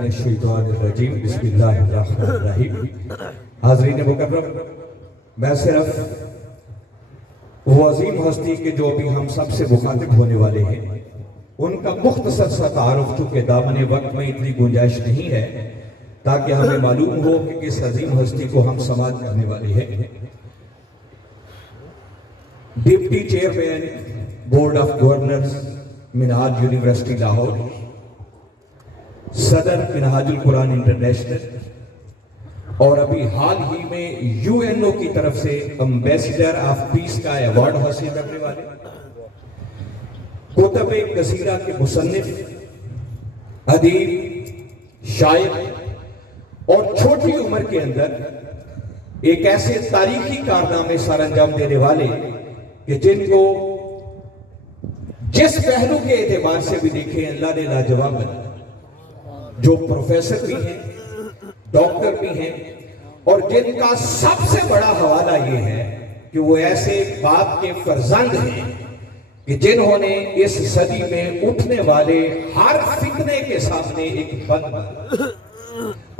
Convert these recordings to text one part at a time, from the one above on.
الشیطان الرجیم بسم اللہ الرحمن الرحیم۔ حاضرین مکرم، میں صرف وہ عظیم ہستی کے جو بھی ہم سب سے مخاطب ہونے والے ہیں ان کا مختصر سا تعارف چونکہ دامن وقت میں اتنی گنجائش نہیں ہے تاکہ ہمیں معلوم ہو کہ کس عظیم ہستی کو ہم سماعت کرنے والے ہیں۔ Deputy chairman board of governors Minhaj university Lahore, صدر منہاج القرآن انٹرنیشنل، اور ابھی حال ہی میں یو این او کی طرف سے امبیسڈر آف پیس کا ایوارڈ حاصل کرنے والے، کتب کثیرہ کے مصنف، ادیب، شاعر اور چھوٹی عمر کے اندر ایک ایسے تاریخی کارنامے سر انجام دینے والے کہ جن کو جس پہلو کے اعتبار سے بھی دیکھیں اللہ نے لاجواب بنا، جو پروفیسر بھی ہیں، ڈاکٹر بھی ہیں، اور جن کا سب سے بڑا حوالہ یہ ہے کہ وہ ایسے باپ کے فرزند ہیں کہ جنہوں نے اس صدی میں اٹھنے والے ہر فتنے کے سامنے ایک بند بنا،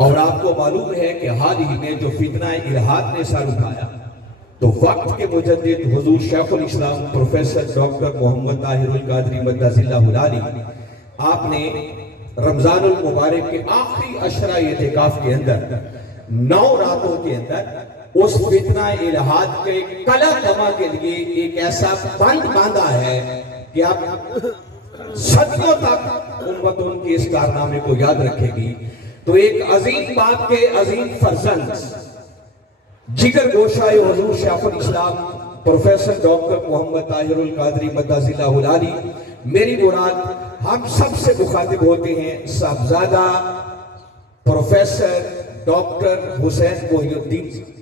اور آپ کو معلوم ہے کہ حال ہی میں جو فتنہ الہاد نے سر اٹھایا تو وقت کے مجدد حضور شیخ الاسلام پروفیسر ڈاکٹر محمد طاہر القادری مدظ اللہ العالی، آپ نے رمضان المبارک کے آخری عشرہ اعتکاف کے اندر 9 راتوں کے اندر اس فتنہ الہاد کے قلع دمہ کے لیے ایک ایسا بند باندھا ہے کہ اب صدیوں تک امت ان کی اس کارنامے کو یاد رکھے گی۔ تو ایک عظیم باپ کے عظیم فرزند، جگر گوشہ حضور شیخ الاسلام پروفیسر ڈاکٹر محمد طاہر القادری مدظ اللہ العالی، میری مراد ہم سب سے مخاطب ہوتے ہیں صاحبزادہ پروفیسر ڈاکٹر حسین محی الدین۔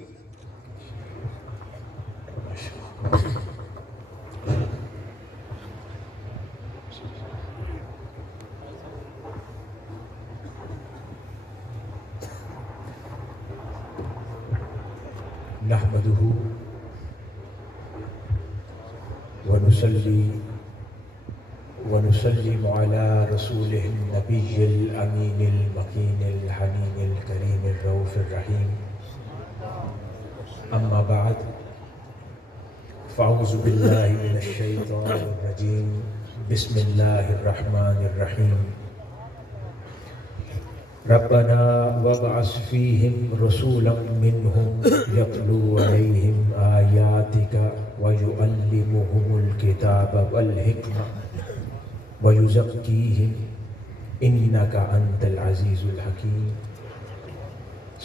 نحمده ونصلي ونسلم على رسوله النبي الأمين المكين الحنين الكريم الرؤوف الرحيم، أما بعد فأعوذ بالله من الشيطان الرجيم، بسم الله الرحمن الرحيم۔ ربنا وابعث فيهم رسولا منهم يتلو عليهم آياتك ويعلمهم الكتاب والحكمة ويزكيهم إنك أنت العزيز الحكيم،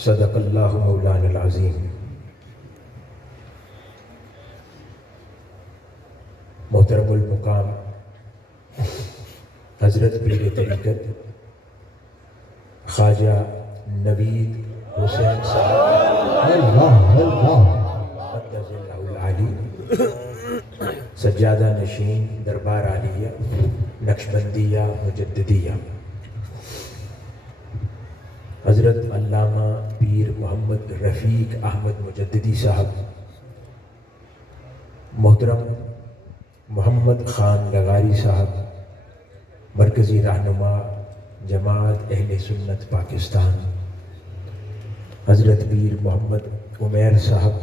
صدق الله مولانا العظيم۔ محترم المقام حضرت پیر طریقت خواجہ نوید حسین صاحب مدظ اللہ العالی، سجادہ نشین دربار عالیہ نقشبندیہ مجددیہ، حضرت علامہ پیر محمد رفیق احمد مجددی صاحب، محترم محمد خان لغاری صاحب، مرکزی رہنما جماعت اہل سنت پاکستان، حضرت پیر محمد عمیر صاحب،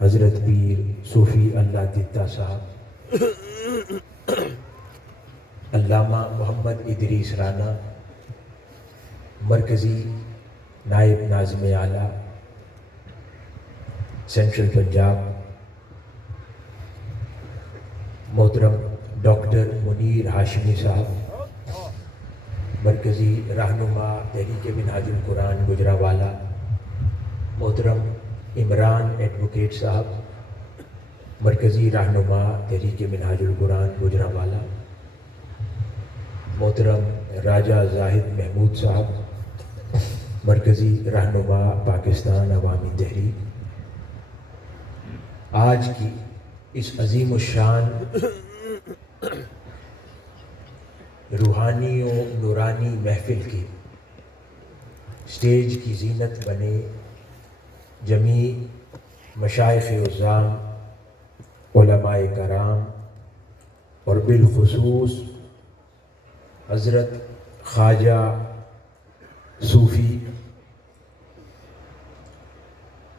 حضرت پیر صوفی اللہ تتا صاحب، علامہ محمد ادریس رانا، مرکزی نائب ناظم اعلیٰ سینٹرل پنجاب، محترم ڈاکٹر منیر ہاشمی صاحب، مرکزی رہنما تحریک منہاج القرآن گجرانوالہ، محترم عمران ایڈوکیٹ صاحب، مرکزی رہنما تحریک منہاج القرآن گجرانوالہ، محترم راجہ زاہد محمود صاحب، مرکزی رہنما پاکستان عوامی تحریک، آج کی اس عظیم الشان روحانی و نورانی محفل کی سٹیج کی زینت بنے جمیع مشائخ عظام، علماء کرام، اور بالخصوص حضرت خواجہ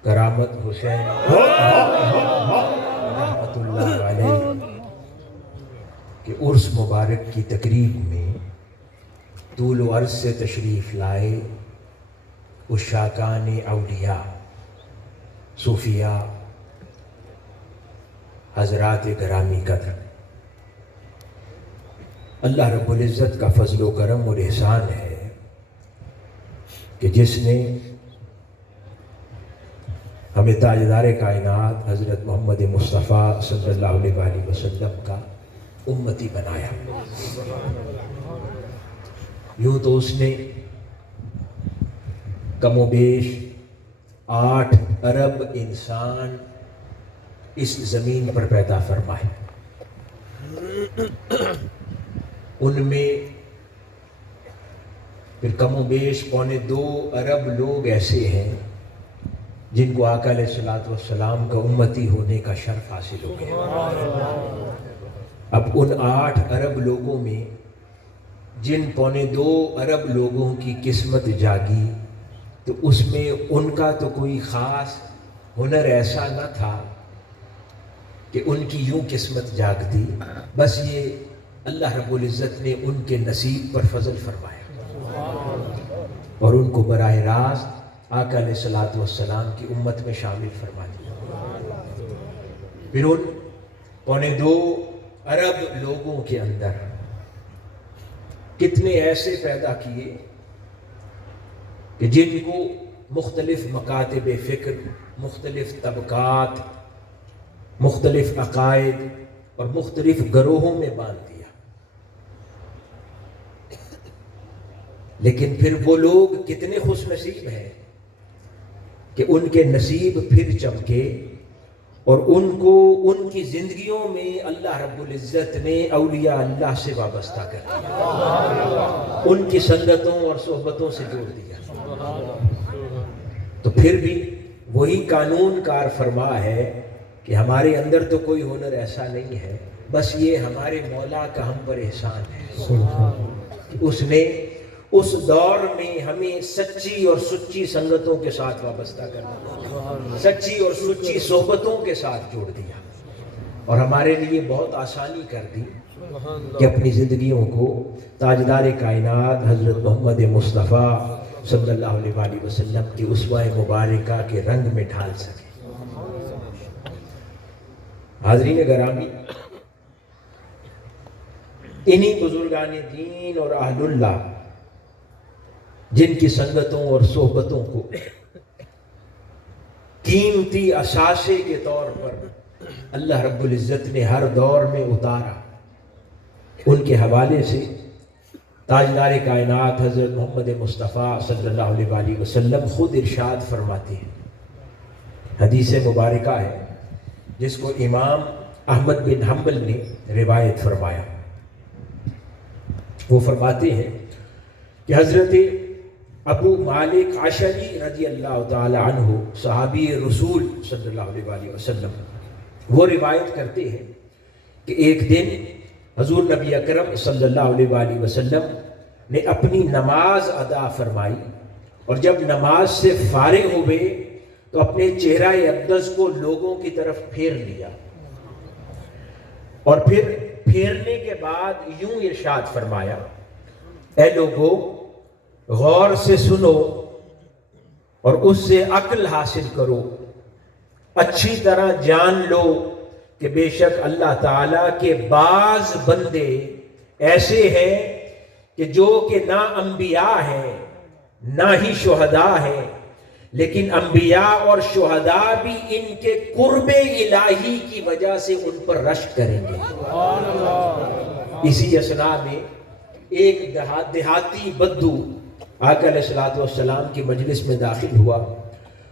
کرامت حسین رحمۃ اللہ علیہ کہ عرس مبارک کی تقریب میں طول و عرض سے تشریف لائے عشاقان اولیاء صوفیاء حضرات گرامی قدر، اللہ رب العزت کا فضل و کرم اور احسان ہے کہ جس نے ہمیں تاجدار کائنات حضرت محمد مصطفیٰ صلی اللہ علیہ وآلہ وسلم کا امتی بنایا۔ یوں تو اس نے کم و بیش 8 ارب انسان اس زمین پر پیدا فرمائے، ان میں پھر کم و بیش 2.25 ارب لوگ ایسے ہیں جن کو آقا علیہ الصلوۃ والسلام کا امتی ہونے کا شرف حاصل ہو گیا۔ اب ان 8 ارب لوگوں میں جن 2.25 ارب لوگوں کی قسمت جاگی تو اس میں ان کا تو کوئی خاص ہنر ایسا نہ تھا کہ ان کی یوں قسمت جاگتی، بس یہ اللہ رب العزت نے ان کے نصیب پر فضل فرمایا اور ان کو براہ راست آقا علیہ الصلوۃ والسلام کی امت میں شامل فرما دیا۔ پھر ان 2.25 ارب لوگوں کے اندر کتنے ایسے پیدا کیے کہ جن کو مختلف مکاتب فکر، مختلف طبقات، مختلف عقائد اور مختلف گروہوں میں باندھ دیا، لیکن پھر وہ لوگ کتنے خوش نصیب ہیں کہ ان کے نصیب پھر چمکے اور ان کو ان کی زندگیوں میں اللہ رب العزت نے اولیاء اللہ سے وابستہ کر دیا، ان کی سنگتوں اور صحبتوں سے جوڑ دیا۔ تو پھر بھی وہی قانون کار فرما ہے کہ ہمارے اندر تو کوئی ہنر ایسا نہیں ہے، بس یہ ہمارے مولا کا ہم پر احسان ہے کہ اس نے اس دور میں ہمیں سچی اور سچی سنگتوں کے ساتھ وابستہ کر دیا، سچی اور سچی صحبتوں کے ساتھ جوڑ دیا اور ہمارے لیے بہت آسانی کر دی کہ اپنی زندگیوں کو تاجدار کائنات حضرت محمد مصطفیٰ صلی اللہ علیہ وآلہ وسلم کی اسوہ مبارکہ کے رنگ میں ڈھال سکے۔ حاضرین گرامی، انہی بزرگان دین اور اہل اللہ جن کی سنگتوں اور صحبتوں کو قیمتی اثاثے کے طور پر اللہ رب العزت نے ہر دور میں اتارا، ان کے حوالے سے تاجدار کائنات حضرت محمد مصطفیٰ صلی اللہ علیہ وآلہ وسلم خود ارشاد فرماتے ہیں، حدیث مبارکہ ہے جس کو امام احمد بن حنبل نے روایت فرمایا۔ وہ فرماتے ہیں کہ حضرت ابو مالک عشری رضی اللہ تعالی عنہ صحابی رسول صلی اللہ علیہ وآلہ وسلم وہ روایت کرتے ہیں کہ ایک دن حضور نبی اکرم صلی اللہ علیہ وآلہ وسلم نے اپنی نماز ادا فرمائی اور جب نماز سے فارغ ہوئے تو اپنے چہرہ اقدس کو لوگوں کی طرف پھیر لیا اور پھر پھیرنے کے بعد یوں ارشاد فرمایا، اے لوگو غور سے سنو اور اس سے عقل حاصل کرو، اچھی طرح جان لو کہ بے شک اللہ تعالیٰ کے بعض بندے ایسے ہیں کہ جو کہ نہ انبیاء ہیں نہ ہی شہداء ہیں، لیکن انبیاء اور شہداء بھی ان کے قرب الہی کی وجہ سے ان پر رشک کریں گے۔ اسی اثناء میں ایک دیہاتی بدو آقا علیہ الصلوۃ والسلام کی مجلس میں داخل ہوا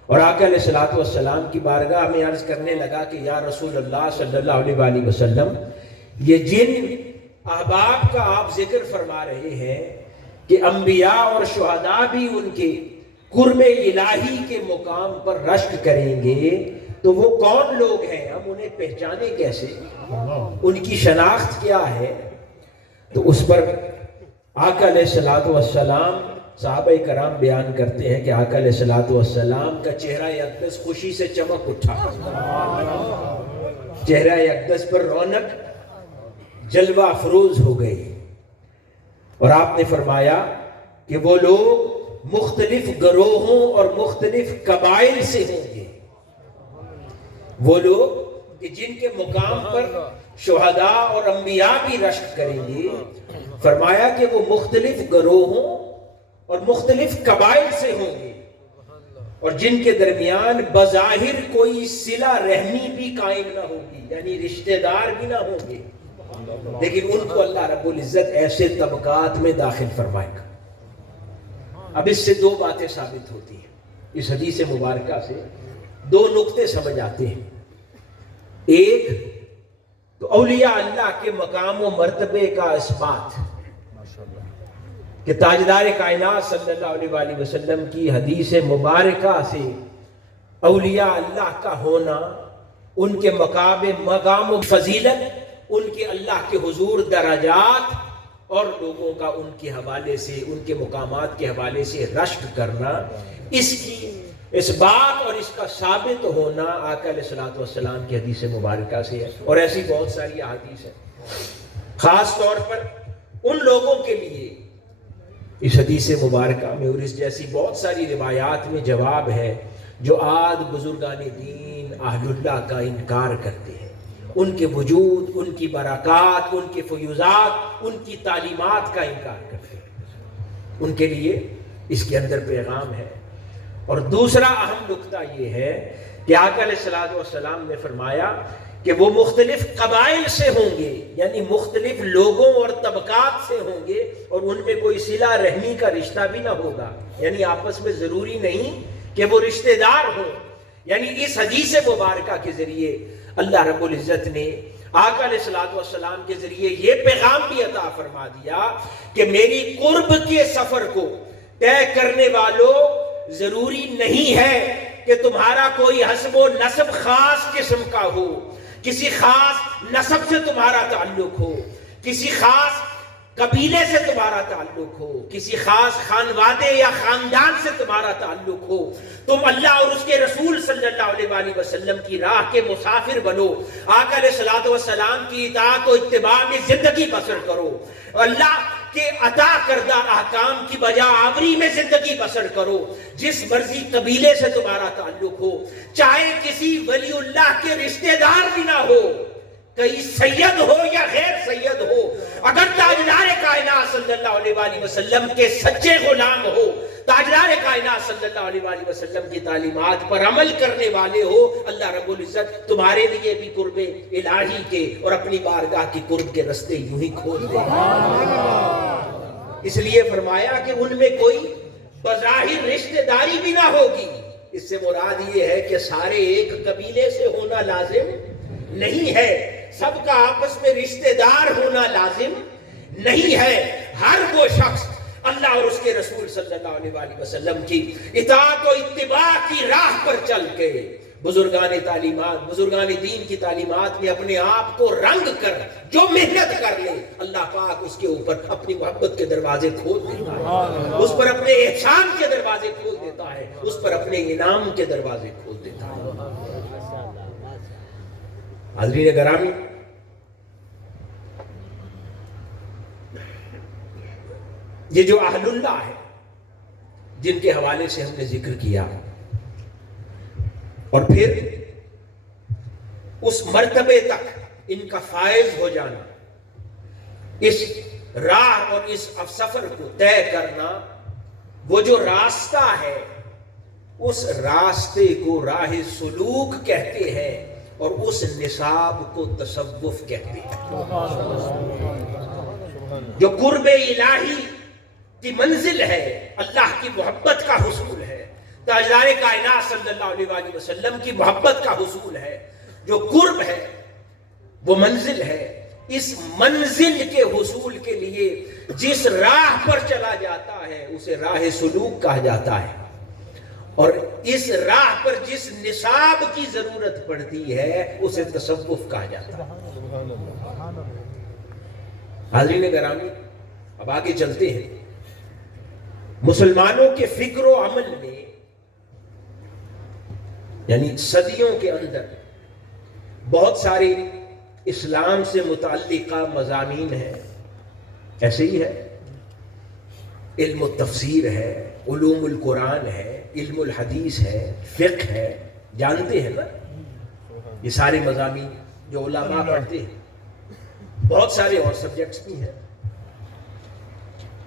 اور آقا علیہ الصلوۃ والسلام کی بارگاہ میں عرض کرنے لگا کہ یا رسول اللہ صلی اللہ علیہ وآلہ وسلم، یہ جن احباب کا آپ ذکر فرما رہے ہیں کہ انبیاء اور شہداء بھی ان کے قرب الہی کے مقام پر رشک کریں گے، تو وہ کون لوگ ہیں؟ ہم انہیں پہچانے کیسے؟ ان کی شناخت کیا ہے؟ تو اس پر آقا علیہ الصلوۃ والسلام صحابہ کرام بیان کرتے ہیں کہ آقا علیہ الصلوۃ والسلام کا چہرہ اقدس خوشی سے چمک اٹھا، چہرہ اقدس پر رونق جلوہ افروز ہو گئی، اور آپ نے فرمایا کہ وہ لوگ مختلف گروہوں اور مختلف قبائل سے ہوں گے، وہ لوگ کہ جن کے مقام پر شہداء اور انبیاء بھی رشک کریں گے، فرمایا کہ وہ مختلف گروہوں اور مختلف قبائل سے ہوں گے، اور جن کے درمیان بظاہر کوئی صلہ رحمی بھی قائم نہ ہوگی، یعنی رشتہ دار بھی نہ ہوں گے، لیکن ان کو اللہ رب العزت ایسے طبقات میں داخل فرمائے گا۔ اب اس سے دو باتیں ثابت ہوتی ہیں، اس حدیث مبارکہ سے دو نقطے سمجھ آتے ہیں۔ ایک تو اولیاء اللہ کے مقام و مرتبے کا اثبات کہ تاجدار کائنات صلی اللہ علیہ وآلہ وسلم کی حدیث مبارکہ سے اولیاء اللہ کا ہونا، ان کے مقام و فضیلت، ان کے اللہ کے حضور درجات، اور لوگوں کا ان کے حوالے سے، ان کے مقامات کے حوالے سے رشک کرنا، اس کی اس بات اور اس کا ثابت ہونا آقا علیہ الصلوۃ والسلام کی حدیث مبارکہ سے ہے، اور ایسی بہت ساری احادیث ہیں۔ خاص طور پر ان لوگوں کے لیے اس حدیث مبارکہ میں اور اس جیسی بہت ساری روایات میں جواب ہے جو آج بزرگان دین اہل اللہ کا انکار کرتے ہیں، ان کے وجود، ان کی برکات، ان کے فیوزات، ان کی تعلیمات کا انکار کرتے ہیں، ان کے لیے اس کے اندر پیغام ہے۔ اور دوسرا اہم نقطہ یہ ہے کہ آقا علیہ الصلوۃ والسلام نے فرمایا کہ وہ مختلف قبائل سے ہوں گے، یعنی مختلف لوگوں اور طبقات سے ہوں گے، اور ان میں کوئی صلہ رحمی کا رشتہ بھی نہ ہوگا، یعنی آپس میں ضروری نہیں کہ وہ رشتہ دار ہوں۔ یعنی اس حدیث مبارکہ کے ذریعے اللہ رب العزت نے آقا علیہ الصلوۃ والسلام کے ذریعے یہ پیغام بھی عطا فرما دیا کہ میری قرب کے سفر کو طے کرنے والوں، ضروری نہیں ہے کہ تمہارا کوئی حسب و نسب خاص قسم کا ہو، کسی خاص نسب سے تمہارا تعلق ہو، کسی خاص قبیلے سے تمہارا تعلق ہو، کسی خاص خانوادے یا خاندان سے تمہارا تعلق ہو، تم اللہ اور اس کے رسول صلی اللہ علیہ وآلہ وسلم کی راہ کے مسافر بنو، آقا علیہ الصلوۃ والسلام کی اطاعت و اتباع میں زندگی بسر کرو، اللہ کے عطا کردہ احکام کی بجا آوری میں زندگی بسر کرو، جس مرضی قبیلے سے تمہارا تعلق ہو، چاہے کسی ولی اللہ کے رشتہ دار بھی نہ ہو، کئی سید ہو یا غیر سید ہو، اگر تاجدار کائنات صلی اللہ علیہ وآلہ وسلم کے سچے غلام ہو، تاجدار کائنات صلی اللہ علیہ وآلہ وسلم کی تعلیمات پر عمل کرنے والے ہو، اللہ رب العزت تمہارے لیے بھی قرب الہی کے اور اپنی بارگاہ کی قرب کے رستے یوں ہی کھول دے گا۔ اس لیے فرمایا کہ ان میں کوئی بظاہر رشتہ داری بھی نہ ہوگی۔ اس سے مراد یہ ہے کہ سارے ایک قبیلے سے ہونا لازم نہیں ہے، سب کا آپس میں رشتہ دار ہونا لازم نہیں ہے۔ ہر وہ شخص اللہ اور اس کے رسول صلی اللہ علیہ وآلہ وسلم کی اطاعت و اتباع کی راہ پر چل کے بزرگان تعلیمات، بزرگان دین کی تعلیمات میں اپنے آپ کو رنگ کر جو محنت کر لے، اللہ پاک اس کے اوپر اپنی محبت کے دروازے کھول دیتا ہے، اس پر اپنے احسان کے دروازے کھول دیتا ہے، اس پر اپنے انعام کے دروازے کھول دیتا ہے۔ حاضرین گرامی، یہ جو اہل اللہ ہے جن کے حوالے سے ہم نے ذکر کیا، اور پھر اس مرتبے تک ان کا فائز ہو جانا، اس راہ اور اس سفر کو طے کرنا، وہ جو راستہ ہے اس راستے کو راہ سلوک کہتے ہیں، اور اس نصاب کو تصوف کہتے ہیں۔ جو قرب الہی کی منزل ہے، اللہ کی محبت کا حصول ہے، تاجدار کائنات صلی اللہ علیہ وآلہ وسلم کی محبت کا حصول ہے، جو قرب ہے وہ منزل ہے۔ اس منزل کے حصول کے لیے جس راہ پر چلا جاتا ہے اسے راہ سلوک کہا جاتا ہے، اور اس راہ پر جس نصاب کی ضرورت پڑتی ہے اسے تصوف کہا جاتا ہے۔ حاضرین گرامی، اب آگے چلتے ہیں۔ مسلمانوں کے فکر و عمل میں یعنی صدیوں کے اندر بہت سارے اسلام سے متعلقہ مضامین ہیں، ایسے ہی ہے، علم التفسیر ہے، علوم القرآن ہے، علم الحدیث ہے، فقہ ہے، جانتے ہیں نا یہ سارے مضامین جو علماء پڑھتے ہیں، بہت سارے اور سبجیکٹس بھی ہیں،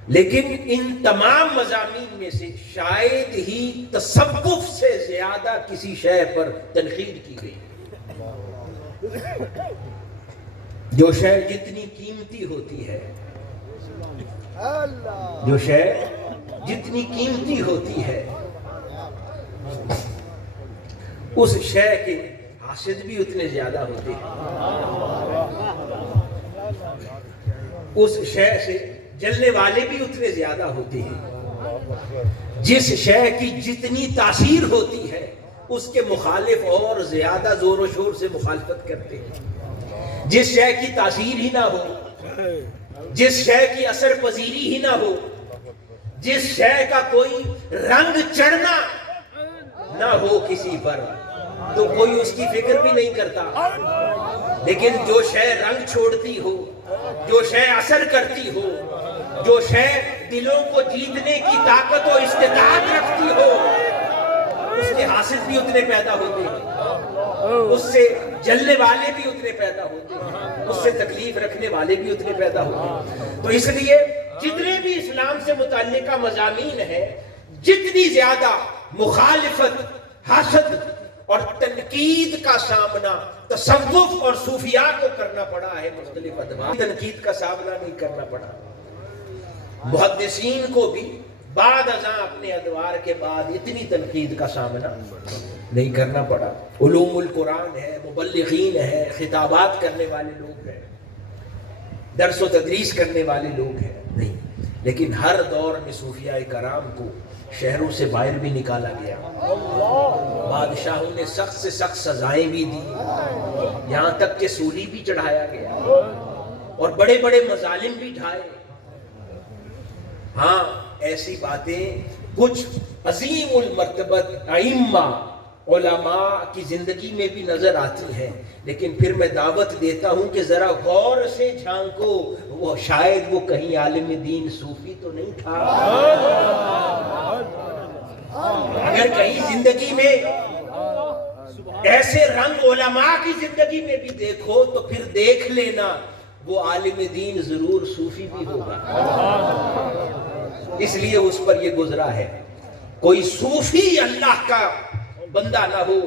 لیکن ان تمام مضامین میں سے شاید ہی تصوف سے زیادہ کسی شے پر تنقید کی گئی، جو شے جتنی قیمتی ہوتی ہے، جو شے جتنی قیمتی ہوتی ہے اس شے کے حاسد بھی اتنے زیادہ ہوتے ہیں، اس شے سے جلنے والے بھی اتنے زیادہ ہوتے ہیں، جس شے کی جتنی تاثیر ہوتی ہے اس کے مخالف اور زیادہ زور و شور سے مخالفت کرتے ہیں، جس شے کی تاثیر ہی نہ ہو، جس شے کی اثر پذیری ہی نہ ہو، جس شے کا کوئی رنگ چڑھنا نہ ہو کسی پر، تو کوئی اس کی فکر بھی نہیں کرتا، لیکن جو شے رنگ چھوڑتی ہو، جو شے اثر کرتی ہو، جو شے دلوں کو جیتنے کی طاقت و استطاعت رکھتی ہو، اس کے حاصل بھی اتنے پیدا ہوتے ہیں، اس سے جلنے والے بھی اتنے پیدا ہوتے ہیں، اس سے تکلیف رکھنے والے بھی اتنے پیدا ہوتے ہیں۔ تو اس لیے جتنے بھی اسلام سے متعلقہ مضامین ہیں، جتنی زیادہ مخالفت، حسد اور تنقید کا سامنا تصوف اور صوفیاء کو کرنا پڑا ہے، مختلف ادوار تنقید کا سامنا نہیں کرنا پڑا، محدثین کو بھی بعد ازاں اپنے ادوار کے بعد اتنی تنقید کا سامنا نہیں کرنا پڑا۔ علوم القرآن ہے، مبلغین ہے، خطابات کرنے والے لوگ ہیں، درس و تدریس کرنے والے لوگ ہیں، نہیں، لیکن ہر دور میں صوفیاء کرام کو شہروں سے باہر بھی نکالا گیا، بادشاہوں نے سخت سے سخت سزائیں بھی دی، یہاں تک کہ سولی بھی چڑھایا گیا اور بڑے بڑے مظالم بھی ڈھائے۔ ہاں ایسی باتیں کچھ عظیم المرتبت ائمہ علماء کی زندگی میں بھی نظر آتی ہیں، لیکن پھر میں دعوت دیتا ہوں کہ ذرا غور سے جھانکو، وہ شاید وہ کہیں عالم دین صوفی تو نہیں تھا، اگر کہیں زندگی میں ایسے رنگ علماء کی زندگی میں بھی دیکھو تو پھر دیکھ لینا وہ عالم دین ضرور صوفی بھی ہوگا، اس لیے اس پر یہ گزرا ہے۔ کوئی صوفی اللہ کا بندہ نہ ہو،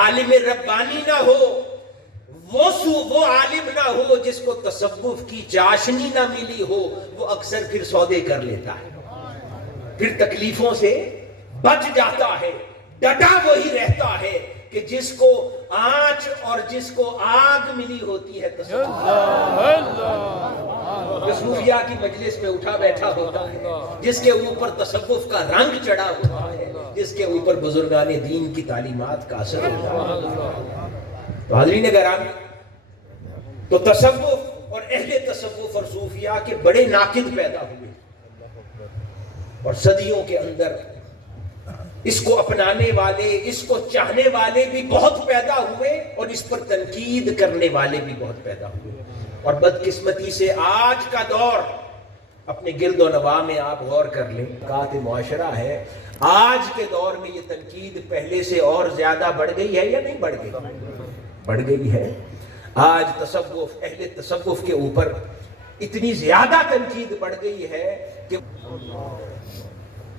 عالم ربانی نہ ہو، وہ عالم نہ ہو جس کو تصوف کی چاشنی نہ ملی ہو، وہ اکثر پھر سودے کر لیتا ہے، پھر تکلیفوں سے بچ جاتا ہے، ڈٹا وہی رہتا ہے کہ جس کو آنچ اور جس کو آگ ملی ہوتی ہے صوفیاء کی مجلس میں اٹھا بیٹھا ہوتا ہے، جس کے اوپر تصوف کا رنگ چڑھا ہوتا ہے، جس کے اوپر بزرگان دین کی تعلیمات کا اثر ہوتا ہے۔ تو حاضرین گرامی، تو تصوف اور اہل تصوف اور صوفیاء کے بڑے ناقد پیدا ہوئے، اور صدیوں کے اندر اس کو اپنانے والے، اس کو چاہنے والے بھی بہت پیدا ہوئے، اور اس پر تنقید کرنے والے بھی بہت پیدا ہوئے، اور بدقسمتی سے آج کا دور، اپنے گرد و نواح میں آپ غور کر لیں، کات معاشرہ ہے، آج کے دور میں یہ تنقید پہلے سے اور زیادہ بڑھ گئی ہے یا نہیں بڑھ گئی؟ بڑھ گئی ہے۔ آج تصوف، اہل تصوف کے اوپر اتنی زیادہ تنقید بڑھ گئی ہے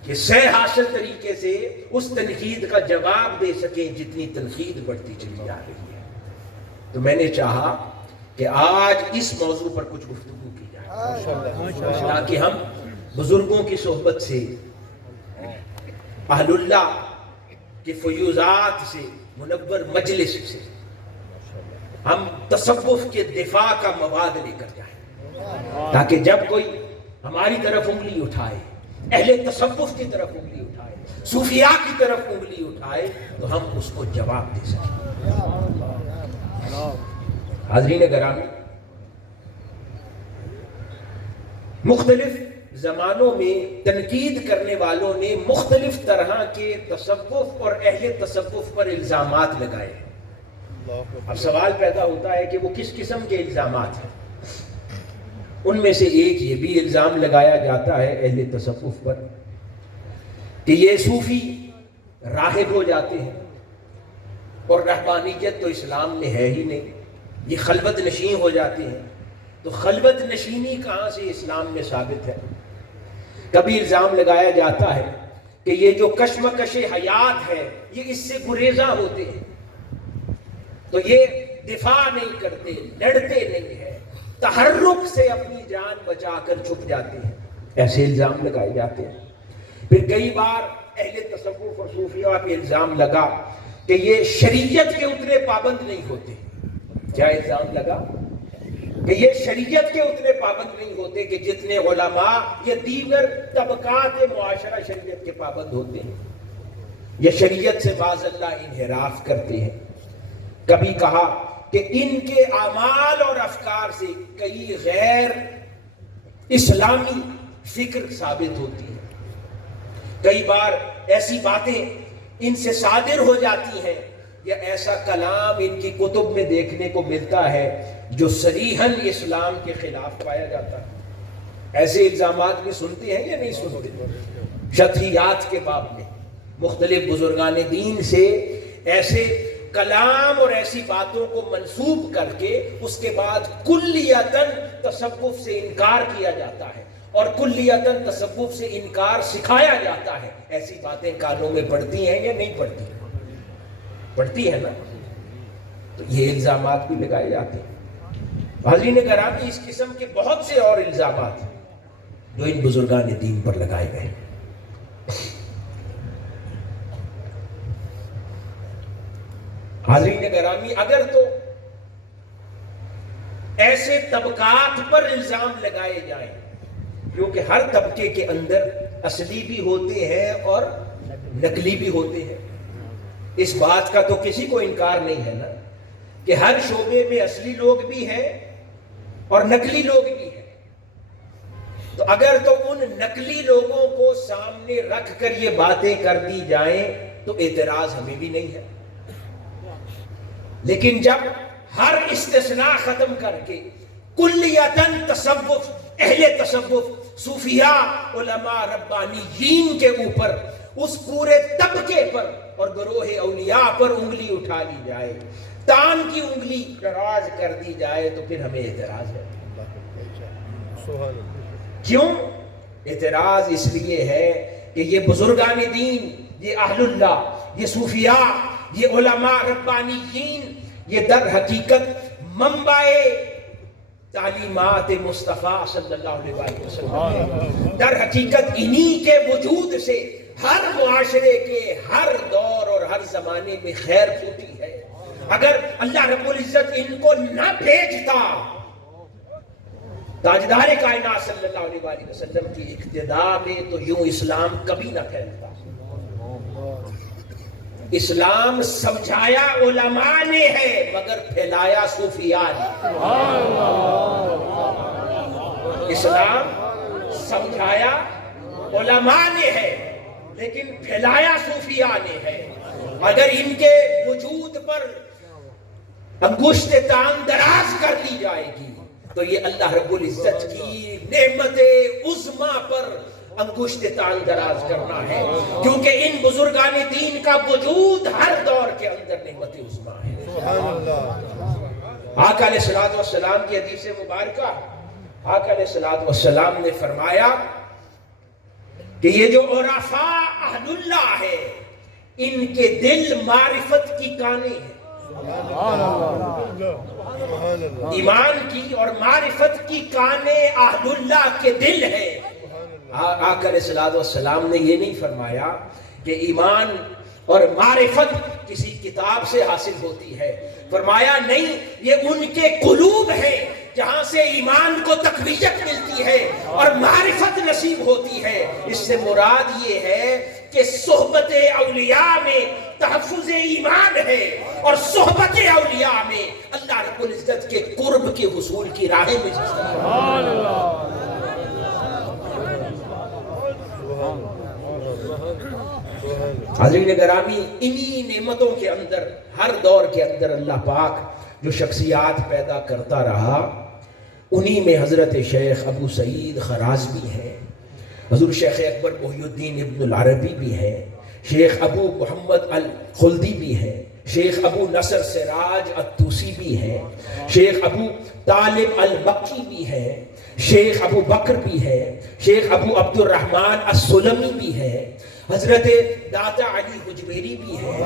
کہ سہ حاصل طریقے سے اس تنقید کا جواب دے سکیں جتنی تنقید بڑھتی چلی جا رہی ہے۔ تو میں نے چاہا کہ آج اس موضوع پر کچھ گفتگو کی جائے، تاکہ ہم بزرگوں کی صحبت سے، اہل اللہ کے فیوزات سے، منور مجلس سے ہم تصوف کے دفاع کا مواد لے کر جائیں، تاکہ جب کوئی ہماری طرف انگلی اٹھائے، اہل تصوف کی طرف انگلی اٹھائے، صوفیاء کی طرف انگلی اٹھائے، تو ہم اس کو جواب دے سکیں۔ حاضرین گرامی، مختلف زمانوں میں تنقید کرنے والوں نے مختلف طرح کے تصوف اور اہل تصوف پر الزامات لگائے. اب سوال پیدا ہوتا ہے کہ وہ کس قسم کے الزامات ہیں. ان میں سے ایک یہ بھی الزام لگایا جاتا ہے اہل تصوف پر کہ یہ صوفی راہب ہو جاتے ہیں اور رہبانیت تو اسلام میں ہے ہی نہیں, یہ خلوت نشین ہو جاتے ہیں. تو خلوت نشینی کہاں سے اسلام میں ثابت ہے؟ کبھی الزام لگایا جاتا ہے کہ یہ جو کشمکش حیات ہے یہ اس سے گریزاں ہوتے ہیں, تو یہ دفاع نہیں کرتے, لڑتے نہیں ہیں, تحرک سے اپنی جان بچا کر چھپ جاتے ہیں. ایسے الزام لگائے جاتے ہیں. پھر کئی بار اہل تصوف اور صوفیہ پہ الزام لگا کہ یہ شریعت کے اتنے پابند نہیں ہوتے. کیا الزام لگا؟ کہ یہ شریعت کے اتنے پابند نہیں ہوتے کہ جتنے علماء یا دیگر طبقات معاشرہ شریعت کے پابند ہوتے ہیں. یہ شریعت سے باز اللہ انحراف کرتے ہیں. کبھی کہا کہ ان کے اعمال اور افکار سے کئی غیر اسلامی فکر ثابت ہوتی ہے. کئی بار ایسی باتیں ان سے صادر ہو جاتی ہیں یا ایسا کلام ان کی کتب میں دیکھنے کو ملتا ہے جو صریحاً اسلام کے خلاف پایا جاتا ہے. ایسے الزامات بھی سنتے ہیں یا نہیں سنتے؟ شرعیات کے باب میں مختلف بزرگان دین سے ایسے کلام اور ایسی باتوں کو منسوب کر کے اس کے بعد کلیتاً تصوف سے انکار کیا جاتا ہے اور کلیتاً تصوف سے انکار سکھایا جاتا ہے. ایسی باتیں کانوں میں پڑتی ہیں یا نہیں پڑتی؟ پڑتی ہے نا. تو یہ الزامات بھی لگائے جاتے ہیں. حاضرین کرام, اس قسم کے بہت سے اور الزامات جو ان بزرگان دین پر لگائے گئے. حاضرین گرامی, اگر تو ایسے طبقات پر الزام لگائے جائیں, کیونکہ ہر طبقے کے اندر اصلی بھی ہوتے ہیں اور نقلی بھی ہوتے ہیں. اس بات کا تو کسی کو انکار نہیں ہے نا کہ ہر شعبے میں اصلی لوگ بھی ہیں اور نقلی لوگ بھی ہیں. تو اگر تو ان نقلی لوگوں کو سامنے رکھ کر یہ باتیں کر دی جائیں تو اعتراض ہمیں بھی نہیں ہے. لیکن جب ہر استثناء ختم کر کے کلیتاً تصوف, اہل تصوف, صوفیاء, علماء, ربانیین کے اوپر, اس پورے طبقے پر اور گروہ اولیاء پر انگلی اٹھا لی جائے, تان کی انگلی دراز کر دی جائے, تو پھر ہمیں اعتراض ہے. کیوں اعتراض؟ اس لیے ہے کہ یہ بزرگان دین, یہ اہل اللہ, یہ صوفیاء, یہ علماء ربانیین, یہ در حقیقت منبع تعلیمات مصطفیٰ صلی اللہ علیہ وسلم. در حقیقت انہی کے وجود سے ہر معاشرے کے ہر دور اور ہر زمانے میں خیر پھوٹی ہے. اگر اللہ رب العزت ان کو نہ بھیجتا, تاجدار کائنات صلی اللہ علیہ وسلم کی اقتداء میں, تو یوں اسلام کبھی نہ پھیلتا. اسلام سمجھایا علماء نے ہے مگر پھیلایا صوفیاء نے. اسلام سمجھایا علماء نے ہے لیکن پھیلایا صوفیاء نے ہے. اگر ان کے وجود پر انگشت تان دراز کر لی جائے گی تو یہ اللہ رب العزت کی نعمت عظمیٰ پر انگشت تان دراز کرنا ہے, کیونکہ ان بزرگان دین کا وجود ہر دور کے اندر نعمت عظمیٰ ہے. آقا علیہ الصلوۃ والسلام کی حدیث مبارکہ, آقا علیہ الصلوۃ والسلام نے فرمایا کہ یہ جو عرفاء اہل اللہ ہے ان کے دل معرفت کی کانیں ہیں. ایمان کی اور معرفت کی کانیں اہل اللہ کے دل ہے. آقا علیہ الصلوۃ والسلام نے یہ نہیں فرمایا کہ ایمان اور معرفت کسی کتاب سے حاصل ہوتی ہے. فرمایا نہیں, یہ ان کے قلوب ہے جہاں سے ایمان کو تقویت ملتی ہے اور معرفت نصیب ہوتی ہے. اس سے مراد یہ ہے کہ صحبت اولیاء میں تحفظ ایمان ہے اور صحبت اولیاء میں اللہ رب العزت کے قرب کے حصول کی راہیں میں. حاضرین گرامی، انہی نعمتوں کے اندر ہر دور کے اندر اللہ پاک جو شخصیات پیدا کرتا رہا، انہی میں حضرت شیخ ابو سعید خرازمی ہیں، حضور شیخ اکبر محی الدین ابن العربی بھی ہیں، شیخ ابو محمد الخلدی بھی ہیں، شیخ ابو نصر سراج الطوسی بھی ہیں، شیخ ابو طالب المکی بھی ہیں، شیخ ابو بکر بھی ہیں، شیخ ابو عبد الرحمن السلمی بھی ہیں، حضرت داتا علی حجویری بھی ہیں،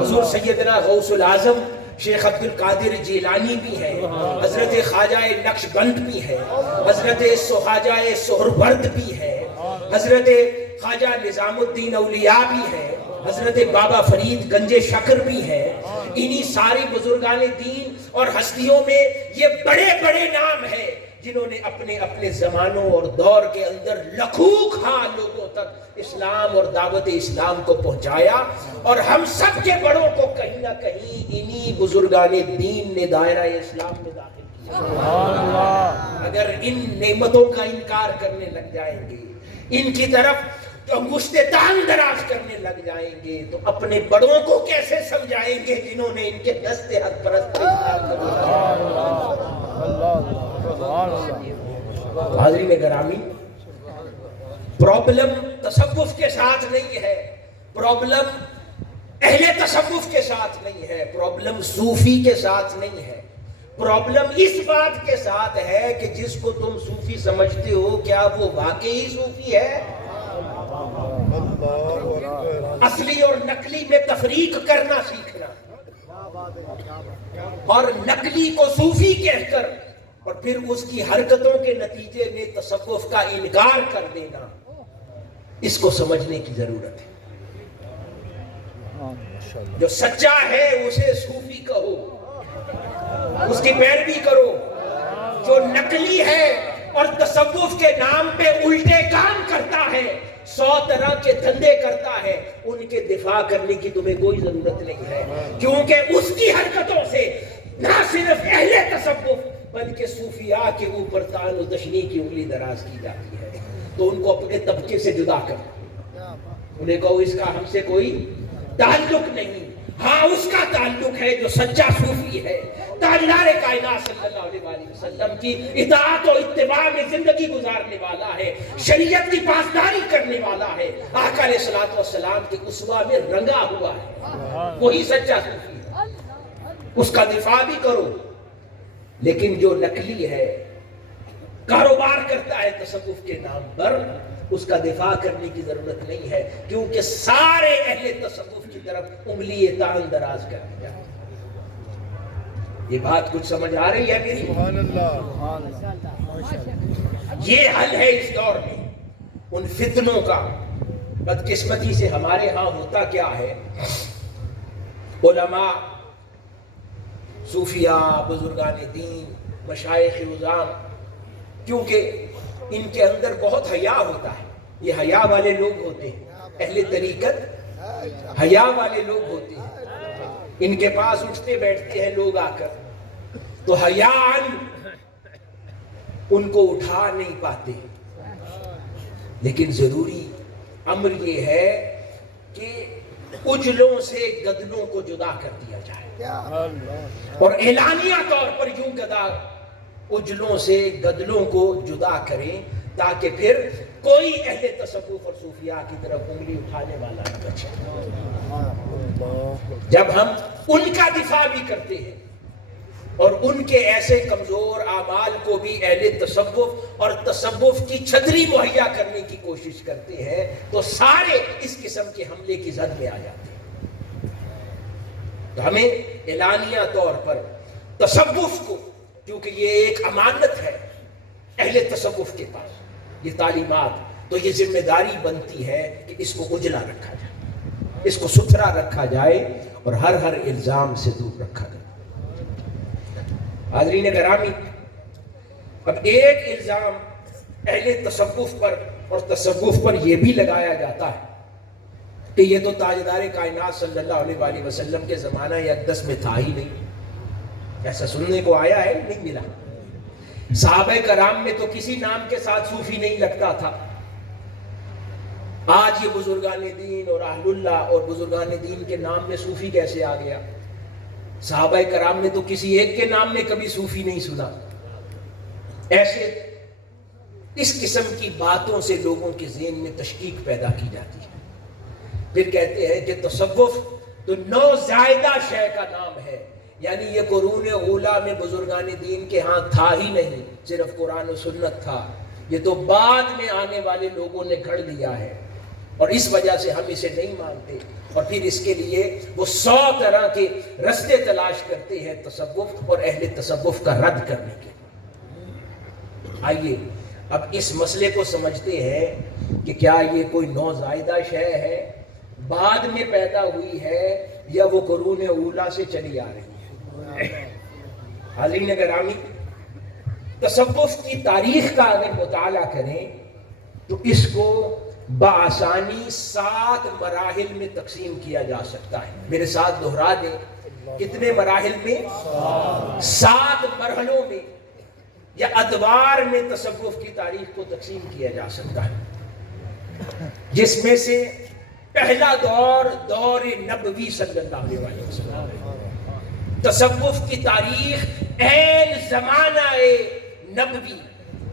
حضور سیدنا غوث العظم شیخ عبد القادر جیلانی بھی ہیں، حضرت خواجہ نقش بند بھی ہیں، حضرت خواجہ سہرورد بھی ہیں، حضرت خواجہ نظام الدین اولیاء بھی ہیں، حضرت بابا فرید گنج شکر بھی ہیں۔ انہی ساری بزرگان دین اور ہستیوں میں یہ بڑے بڑے نام ہیں جنہوں نے اپنے اپنے زمانوں اور دور کے اندر لکھوں خواہ لوگوں تک اسلام اور دعوت اسلام کو پہنچایا، اور ہم سب کے بڑوں کو کہیں نہ کہیں انہی بزرگان دین نے دائرہ اسلام میں داخل کیا۔ اگر ان نعمتوں کا انکار کرنے لگ جائیں گے، ان کی طرف انگشت تان دراز کرنے لگ جائیں گے، تو اپنے بڑوں کو کیسے سمجھائیں گے جنہوں نے ان کے دست حق پرست حاضرین گرامی، پرابلم تصوف کے ساتھ نہیں ہے، پرابلم اہل تصوف کے ساتھ نہیں ہے، پرابلم صوفی کے ساتھ نہیں ہے، پرابلم اس بات کے ساتھ ہے کہ جس کو تم صوفی سمجھتے ہو کیا وہ واقعی صوفی ہے؟ اصلی اور نقلی میں تفریق کرنا سیکھنا، اور نقلی کو صوفی کہہ کر اور پھر اس کی حرکتوں کے نتیجے میں تصوف کا انکار کر دینا، اس کو سمجھنے کی ضرورت ہے۔ جو سچا ہے اسے صوفی کہو، اس کی پیروی کرو، جو نقلی ہے اور تصوف کے نام پہ الٹے کام کرتا ہے، 100 طرح کے دھندے کرتا ہے، ان کے دفاع کرنے کی تمہیں کوئی ضرورت نہیں ہے، کیونکہ اس کی حرکتوں سے نہ صرف اہل تصوف بلکہ صوفیاء کے اوپر طعن و تشنیع کی انگلی دراز کی جاتی ہے۔ تو ان کو اپنے طبقے سے جدا کر انہیں کہو اس کا ہم سے کوئی تعلق نہیں۔ ہاں اس کا تعلق ہے جو سچا صوفی ہے، تاجدار کائنات صلی اللہ علیہ وآلہ وسلم کی اطاعت و اتباع میں زندگی گزارنے والا ہے، شریعت کی پاسداری کرنے والا ہے، آقا علیہ الصلوۃ والسلام کے اسوہ میں رنگا ہوا ہے، وہی سچا صوفی ہے۔ اس کا دفاع بھی کرو، لیکن جو نقلی ہے، کاروبار کرتا ہے تصوف کے نام پر، اس کا دفاع کرنے کی ضرورت نہیں ہے، کیونکہ سارے اہل تصوف کی طرف انگلی طعن دراز کر دی جاتی ہے۔ یہ بات کچھ سمجھ آ رہی ہے میری؟ سبحان اللہ۔ یہ حل ہے اس دور میں ان فتنوں کا۔ بدقسمتی سے ہمارے ہاں ہوتا کیا ہے، علماء، صوفیاء، بزرگان دین، مشائخ عظام، کیونکہ ان کے اندر بہت حیا ہوتا ہے، یہ حیا والے لوگ ہوتے ہیں، اہل طریقت حیا والے لوگ ہوتے ہیں، ان کے پاس اٹھتے بیٹھتے ہیں لوگ آ کر، تو حیاءً ان کو اٹھا نہیں پاتے، لیکن ضروری امر یہ ہے کہ اجلوں سے گدلوں کو جدا کر دیا جائے، اور اعلانیہ طور پر یوں اجلوں سے گدلوں کو جدا کریں، تاکہ پھر کوئی اہل تصوف اور صوفیاء کی طرف انگلی اٹھانے والا نہ بچے۔ جب ہم ان کا دفاع بھی کرتے ہیں اور ان کے ایسے کمزور اعمال کو بھی اہل تصوف اور تصوف کی چھتری مہیا کرنے کی کوشش کرتے ہیں، تو سارے اس قسم کے حملے کی زد میں آ جاتے ہیں۔ تو ہمیں اعلانیہ طور پر تصوف کو، کیونکہ یہ ایک امانت ہے اہل تصوف کے پاس یہ تعلیمات، تو یہ ذمہ داری بنتی ہے کہ اس کو اجلا رکھا جائے، اس کو ستھرا رکھا جائے اور ہر الزام سے دور رکھا جائے۔ حاضرین گرامی، اب ایک الزام اہل تصوف پر اور تصوف پر یہ بھی لگایا جاتا ہے کہ یہ تو تاجدار کائنات صلی اللہ علیہ وآلہ وسلم کے زمانہ اقدس میں تھا ہی نہیں۔ ایسا سننے کو آیا ہے؟ نہیں ملا۔ صحابہ کرام میں تو کسی نام کے ساتھ صوفی نہیں لگتا تھا، آج یہ بزرگان دین اور اہل اللہ اور بزرگان دین کے نام میں صوفی کیسے آ گیا؟ صحابہ کرام نے تو کسی ایک کے نام میں کبھی صوفی نہیں سنا. ایسے اس قسم کی باتوں سے لوگوں کے ذہن میں تشکیک پیدا کی جاتی ہے. پھر کہتے ہیں کہ تصوف تو نوزائیدہ شے کا نام ہے، یعنی یہ قرون اولیٰ میں بزرگان دین کے ہاں تھا ہی نہیں، صرف قرآن و سنت تھا. یہ تو بعد میں آنے والے لوگوں نے گھڑ دیا ہے اور اس وجہ سے ہم اسے نہیں مانتے، اور پھر اس کے لیے وہ 100 طرح کے رستے تلاش کرتے ہیں تصوف اور اہل تصوف کا رد کرنے کے. آئیے اب اس مسئلے کو سمجھتے ہیں کہ کیا یہ کوئی نوزائیدہ شے ہے، بعد میں پیدا ہوئی ہے، یا وہ قرون اولیٰ سے چلی آ رہی ہے. حاضرین گرامی، تصوف کی تاریخ کا اگر مطالعہ کریں تو اس کو بآسانی 7 مراحل میں تقسیم کیا جا سکتا ہے. میرے ساتھ دہرا دیں، کتنے مراحل میں؟ 7 مرحلوں میں یا ادوار میں تصوف کی تاریخ کو تقسیم کیا جا سکتا ہے، جس میں سے پہلا دور دور نبوی صلی اللہ علیہ وسلم. تصوف کی تاریخ عین زمانہ نبوی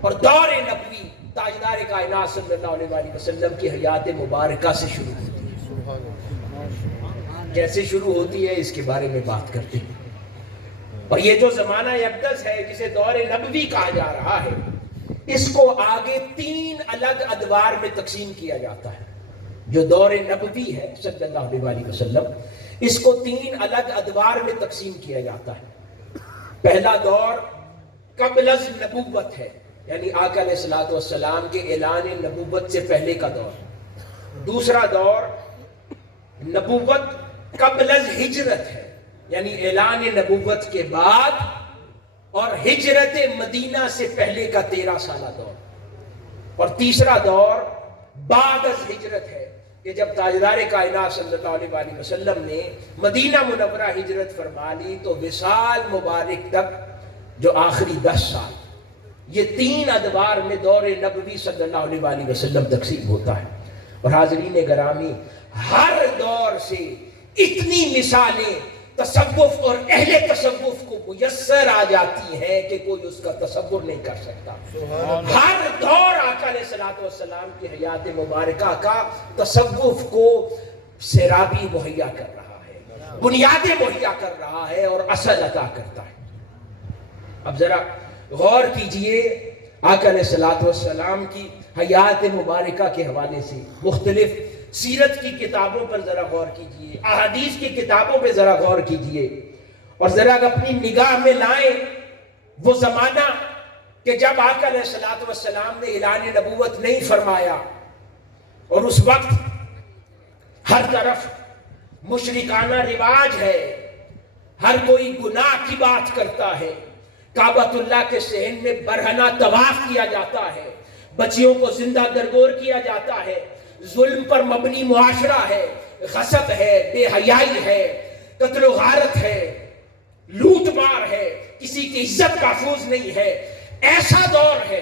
اور دور نبوی تاجدار کائنات صلی اللہ علیہ وسلم کی حیات مبارکہ سے شروع ہوتی ہے. کیسے شروع ہوتی ہے اس کے بارے میں بات کرتے ہیں. اور یہ جو زمانہ اقدس ہے جسے دور نبوی کہا جا رہا ہے، اس کو آگے 3 الگ ادوار میں تقسیم کیا جاتا ہے. جو دور نبوی ہے صلی اللہ علیہ وسلم، اس کو 3 الگ ادوار میں تقسیم کیا جاتا ہے. پہلا دور قبل از نبوت ہے، یعنی آقا علیہ الصلوۃ والسلام کے اعلان نبوت سے پہلے کا دور. دوسرا دور نبوت قبل از ہجرت ہے، یعنی اعلان نبوت کے بعد اور ہجرت مدینہ سے پہلے کا 13 سالہ دور. اور تیسرا دور بعد از ہجرت ہے کہ جب تاجدار کائنات صلی اللہ علیہ وسلم نے مدینہ منورہ ہجرت فرما لی تو وصال مبارک تک جو آخری 10 سال، یہ 3 ادوار میں دور نبوی صلی اللہ علیہ وسلم تقسیم ہوتا ہے. اور حاضرین گرامی، ہر دور سے اتنی مثالیں تصوف اور اہل تصوف کو میسر آ جاتی ہیں کہ کوئی اس کا تصور نہیں کر سکتا. ہر دور آقا علیہ الصلوۃ والسلام کی حیات مبارکہ کا تصوف کو سیرابی مہیا کر رہا ہے، بنیادیں مہیا کر رہا ہے اور اصل عطا کرتا ہے. اب ذرا غور کیجئے آقا علیہ الصلوۃ والسلام کی حیات مبارکہ کے حوالے سے مختلف سیرت کی کتابوں پر ذرا غور کیجئے، احادیث کی کتابوں پہ ذرا غور کیجئے، اور ذرا اپنی نگاہ میں لائیں وہ زمانہ کہ جب آقا علیہ الصلوۃ والسلام نے اعلان نبوت نہیں فرمایا، اور اس وقت ہر طرف مشرکانہ رواج ہے، ہر کوئی گناہ کی بات کرتا ہے. کعبۃ اللہ کے صحن میں برہنہ طواف کیا جاتا ہے، بچیوں کو زندہ درگور کیا جاتا ہے، ظلم پر مبنی معاشرہ ہے، غصب ہے، بے حیائی ہے، قتل و غارت ہے، لوٹ مار ہے، کسی کی عزت محفوظ نہیں ہے. ایسا دور ہے،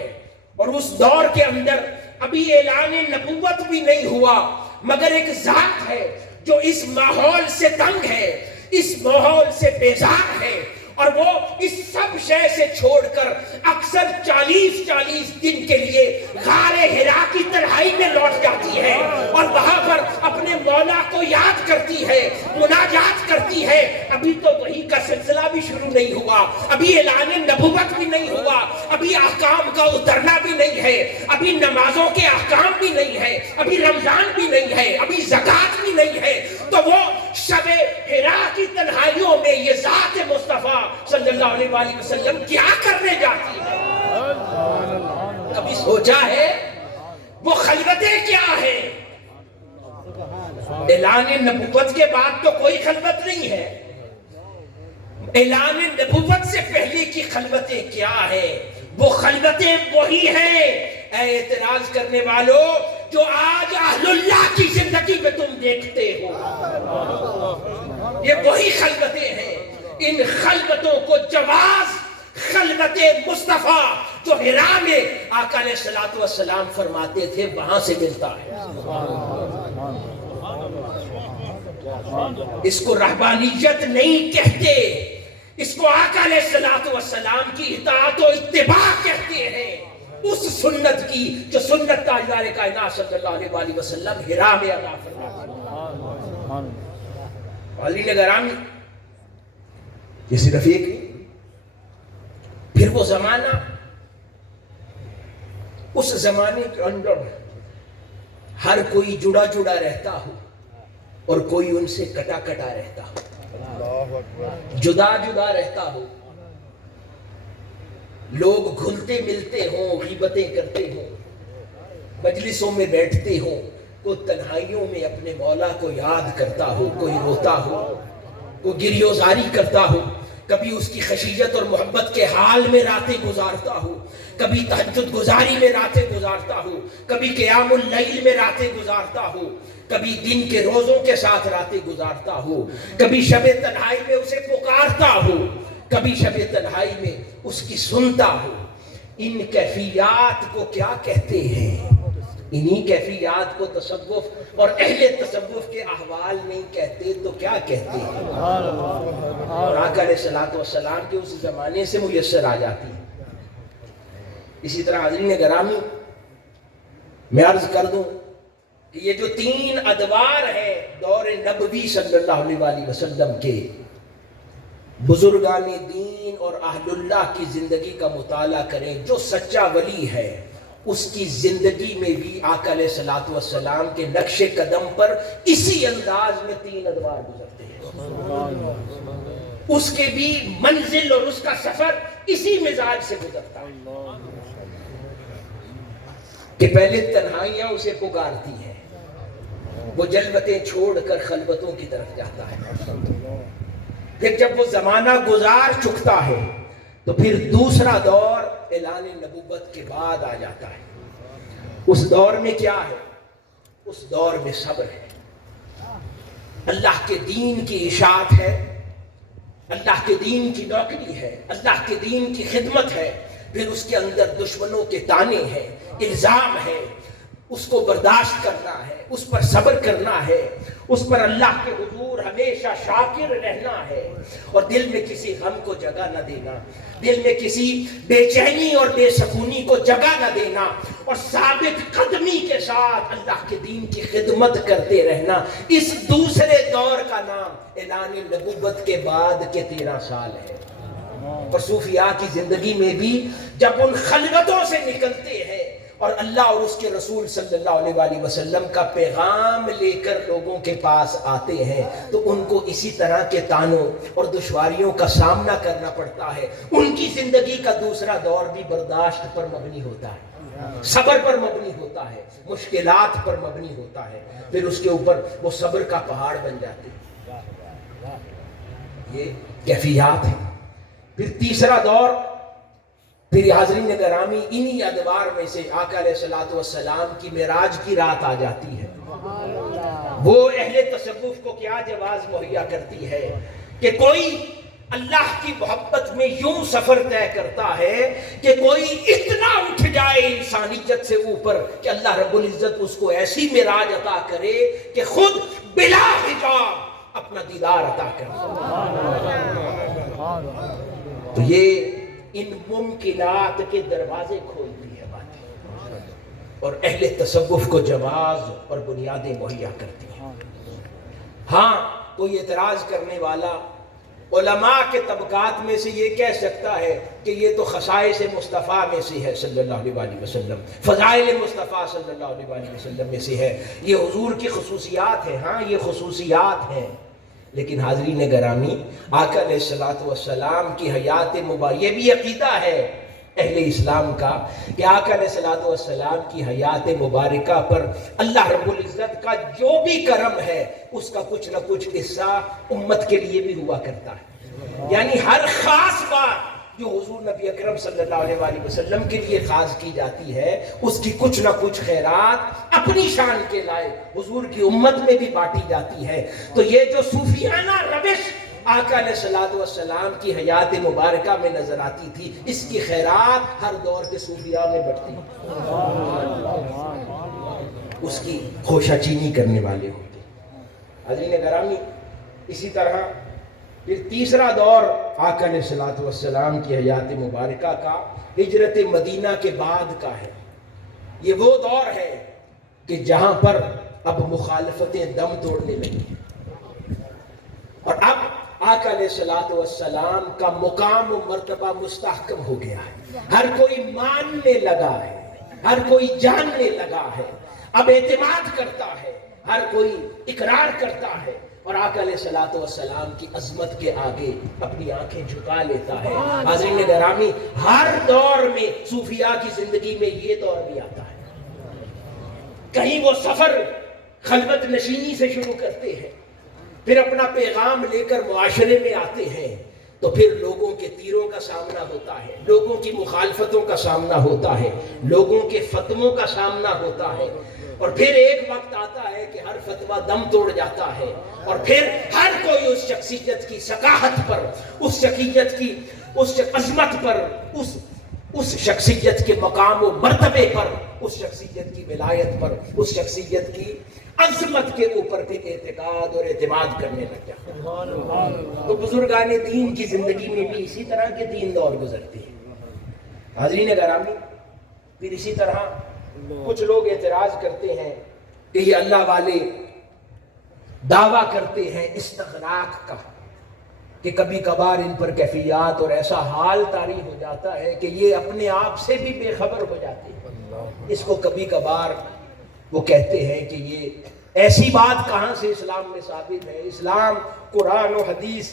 اور اس دور کے اندر ابھی اعلان نبوت بھی نہیں ہوا، مگر ایک ذات ہے جو اس ماحول سے تنگ ہے، اس ماحول سے بیزار ہے، اور وہ اس سب شے سے چھوڑ کر اکثر 40 دن کے لیے غار حرا کی تنہائی میں لوٹ جاتی ہے، اور وہاں پر اپنے مولا کو یاد کرتی ہے، مناجات کرتی ہے. ابھی تو وحی کا سلسلہ بھی شروع نہیں ہوا، ابھی اعلان نبوت بھی نہیں ہوا، ابھی احکام کا اترنا بھی نہیں ہے، ابھی نمازوں کے احکام بھی نہیں ہے، ابھی رمضان بھی نہیں ہے، ابھی زکوٰۃ بھی نہیں ہے. تو وہ شب حرا کی تنہائیوں میں یہ ذات مصطفیٰ صلی اللہ علیہ وسلم کیا کرنے جاتی ہے؟ کبھی سوچا ہے وہ خلوتیں کیا ہیں؟ اعلان نبوت کے بعد تو کوئی خلوت نہیں ہے، اعلان نبوت سے پہلے کی خلوتیں کیا ہیں؟ وہ خلوتیں وہی ہیں اے اعتراض کرنے والوں جو آج اہل اللہ کی زندگی میں تم دیکھتے ہو. یہ وہی خلوتیں ہیں. ان خلوتوں کو جواز خلوت مصطفیٰ جو حرا میں آقا علیہ الصلوۃ والسلام فرماتے تھے وہاں سے ملتا ہے. اس کو رہبانیت نہیں کہتے, اس کو آقا علیہ الصلوۃ والسلام کی اطاعت و اتباع کہتے ہیں, اس سنت کی جو سنت تاجدار کائنات صلی اللہ علیہ وآلہ وسلم حرا میں ادا فرماتے ہیں. علی نگرامی یہ صرف ایک نہیں. پھر وہ زمانہ, اس زمانے کے اندر ہر کوئی جڑا جڑا رہتا ہو اور کوئی ان سے کٹا کٹا رہتا ہو, جدا جدا رہتا ہو, لوگ گھلتے ملتے ہوں, غیبتیں کرتے ہوں, مجلسوں میں بیٹھتے ہوں, کوئی تنہائیوں میں اپنے مولا کو یاد کرتا ہو, کوئی روتا ہو, کوئی گریوزاری کرتا ہو, کبھی اس کی خشیت اور محبت کے حال میں راتیں گزارتا ہو, کبھی تہجد گزاری میں راتیں گزارتا ہو, کبھی قیام اللیل میں راتیں گزارتا ہو, کبھی دن کے روزوں کے ساتھ راتیں گزارتا ہو, کبھی شب تنہائی میں اسے پکارتا ہو, کبھی شب تنہائی میں اس کی سنتا ہو. ان کیفیات کو کیا کہتے ہیں؟ انہی کیفیات کو تصوف اور اہل تصوف کے احوال نہیں کہتے تو کیا کہتے ہیں؟ اور آقا علیہ الصلوۃ والسلام کے اس زمانے سے میسر آ جاتی ہے. اسی طرح حاضرین گرامی میں عرض کر دوں کہ یہ جو 3 ادوار ہیں دور نبوی صلی اللہ علیہ وآلہ وسلم کے, بزرگان دین اور اہل اللہ کی زندگی کا مطالعہ کریں, جو سچا ولی ہے اس کی زندگی میں بھی آقا علیہ الصلوۃ والسلام کے نقش قدم پر اسی انداز میں 3 ادوار گزرتے ہیں. اس کے بھی منزل اور اس کا سفر اسی مزاج سے گزرتا ہے کہ پہلے تنہائیاں اسے پکارتی ہیں, وہ جلوتیں چھوڑ کر خلوتوں کی طرف جاتا ہے. پھر جب وہ زمانہ گزار چکتا ہے تو پھر دوسرا دور اعلان نبوت کے بعد آ جاتا ہے. اس دور میں کیا ہے؟ اس دور میں صبر ہے, اللہ کے دین کی اشاعت ہے, اللہ کے دین کی نوکری ہے, اللہ کے دین کی خدمت ہے. پھر اس کے اندر دشمنوں کے طعنے ہیں, الزام ہے, اس کو برداشت کرنا ہے, اس پر صبر کرنا ہے, اس پر اللہ کے حضور ہمیشہ شاکر رہنا ہے, اور دل میں کسی غم کو جگہ نہ دینا, دل میں کسی بے چینی اور بے سکونی کو جگہ نہ دینا, اور ثابت قدمی کے ساتھ اللہ کے دین کی خدمت کرتے رہنا. اس دوسرے دور کا نام اعلان نبوت کے بعد کے 13 سال ہے. اور صوفیاء کی زندگی میں بھی جب ان خلوتوں سے نکلتے ہیں اور اللہ اور اس کے رسول صلی اللہ علیہ وآلہ وسلم کا پیغام لے کر لوگوں کے پاس آتے ہیں تو ان کو اسی طرح کے طعنوں اور دشواریوں کا سامنا کرنا پڑتا ہے. ان کی زندگی کا دوسرا دور بھی برداشت پر مبنی ہوتا ہے, صبر پر مبنی ہوتا ہے, مشکلات پر مبنی ہوتا ہے. پھر اس کے اوپر وہ صبر کا پہاڑ بن جاتے ہیں. یہ کیفیات ہیں. پھر تیسرا دور, پھر حاضرین گرامی انہی ادوار میں سے آقا علیہ الصلوۃ والسلام کی معراج کی رات آ جاتی ہے. وہ اہل تصوف کو کیا جواز مہیا کرتی ہے کہ کوئی اللہ کی محبت میں یوں سفر طے کرتا ہے کہ کوئی اتنا اٹھ جائے انسانیت سے اوپر کہ اللہ رب العزت اس کو ایسی معراج عطا کرے کہ خود بلا حجاب اپنا دیدار عطا کرے. تو یہ ان ممکنات کے دروازے کھولتی ہے باتیں, اور اہل تصوف کو جواز اور بنیادیں مہیا کرتی ہیں. ہاں کوئی اعتراض کرنے والا علماء کے طبقات میں سے یہ کہہ سکتا ہے کہ یہ تو خصائص مصطفیٰ میں سے ہے صلی اللہ علیہ وآلہ وسلم, فضائل مصطفیٰ صلی اللہ علیہ وآلہ وسلم میں سے ہے, یہ حضور کی خصوصیات ہیں. ہاں یہ خصوصیات ہیں, لیکن حاضرین گرامی آقا علیہ الصلوۃ والسلام کی حیات مبارکہ, یہ بھی عقیدہ ہے اہل اسلام کا کہ آقا علیہ الصلوۃ والسلام کی حیات مبارکہ پر اللہ رب العزت کا جو بھی کرم ہے اس کا کچھ نہ کچھ حصہ امت کے لیے بھی ہوا کرتا ہے. یعنی ہر خاص بات جو حضور نبی اکرم صلی اللہ علیہ وآلہ وسلم کے لیے خاص کی جاتی ہے اس کی کچھ نہ کچھ خیرات اپنی شان کے لائے حضور کی امت میں بھی بانٹی جاتی ہے. تو یہ جو صوفیانہ روش آقا علیہ الصلوۃ والسلام کی حیات مبارکہ میں نظر آتی تھی. اس کی خیرات ہر دور کے صوفیاء میں بڑھتی, اس کی خوشہ چینی کرنے والے ہوتے. حضرین گرامی, اسی طرح پھر تیسرا دور آقا علیہ الصلوۃ والسلام کی حیات مبارکہ کا ہجرت مدینہ کے بعد کا ہے. یہ وہ دور ہے کہ جہاں پر اب مخالفتیں دم توڑنے لگی, اور اب آقا علیہ الصلوۃ والسلام کا مقام و مرتبہ مستحکم ہو گیا ہے. ہر کوئی ماننے لگا ہے, ہر کوئی جاننے لگا ہے, اب اعتماد کرتا ہے, ہر کوئی اقرار کرتا ہے, اور آقا علیہ الصلوۃ والسلام کی عظمت کے آگے اپنی آنکھیں جھکا لیتا ہے. حاضرین گرامی, ہر دور میں صوفیاء کی زندگی میں یہ دور بھی آتا ہے. کہیں وہ سفر خلوت نشینی سے شروع کرتے ہیں, پھر اپنا پیغام لے کر معاشرے میں آتے ہیں, تو پھر لوگوں کے تیروں کا سامنا ہوتا ہے, لوگوں کی مخالفتوں کا سامنا ہوتا ہے, لوگوں کے فتووں کا سامنا ہوتا ہے, اور پھر ایک وقت آتا ہے کہ ہر فتویٰ دم توڑ جاتا ہے, اور پھر ہر کوئی اس شخصیت کی ثقافت پر, اس شخصیت کی اس عظمت پر, اس شخصیت کے مقام و مرتبے پر, اس شخصیت کی ولایت پر, اس شخصیت کی عظمت کے اوپر بھی اعتقاد اور اعتماد کرنے لگ جاتا. تو بزرگان دین کی زندگی میں بھی اسی طرح کے 3 دور گزرتے ہیں. حاضرین گرامی, پھر اسی طرح کچھ لوگ اعتراض کرتے ہیں کہ یہ اللہ والے دعویٰ کرتے ہیں استغراق کا, کہ کبھی کبھار ان پر کیفیات اور ایسا حال طاری ہو جاتا ہے کہ یہ اپنے آپ سے بھی بے خبر ہو جاتے ہیں. اس کو کبھی کبھار وہ کہتے ہیں کہ یہ ایسی بات کہاں سے اسلام میں ثابت ہے. اسلام, قرآن و حدیث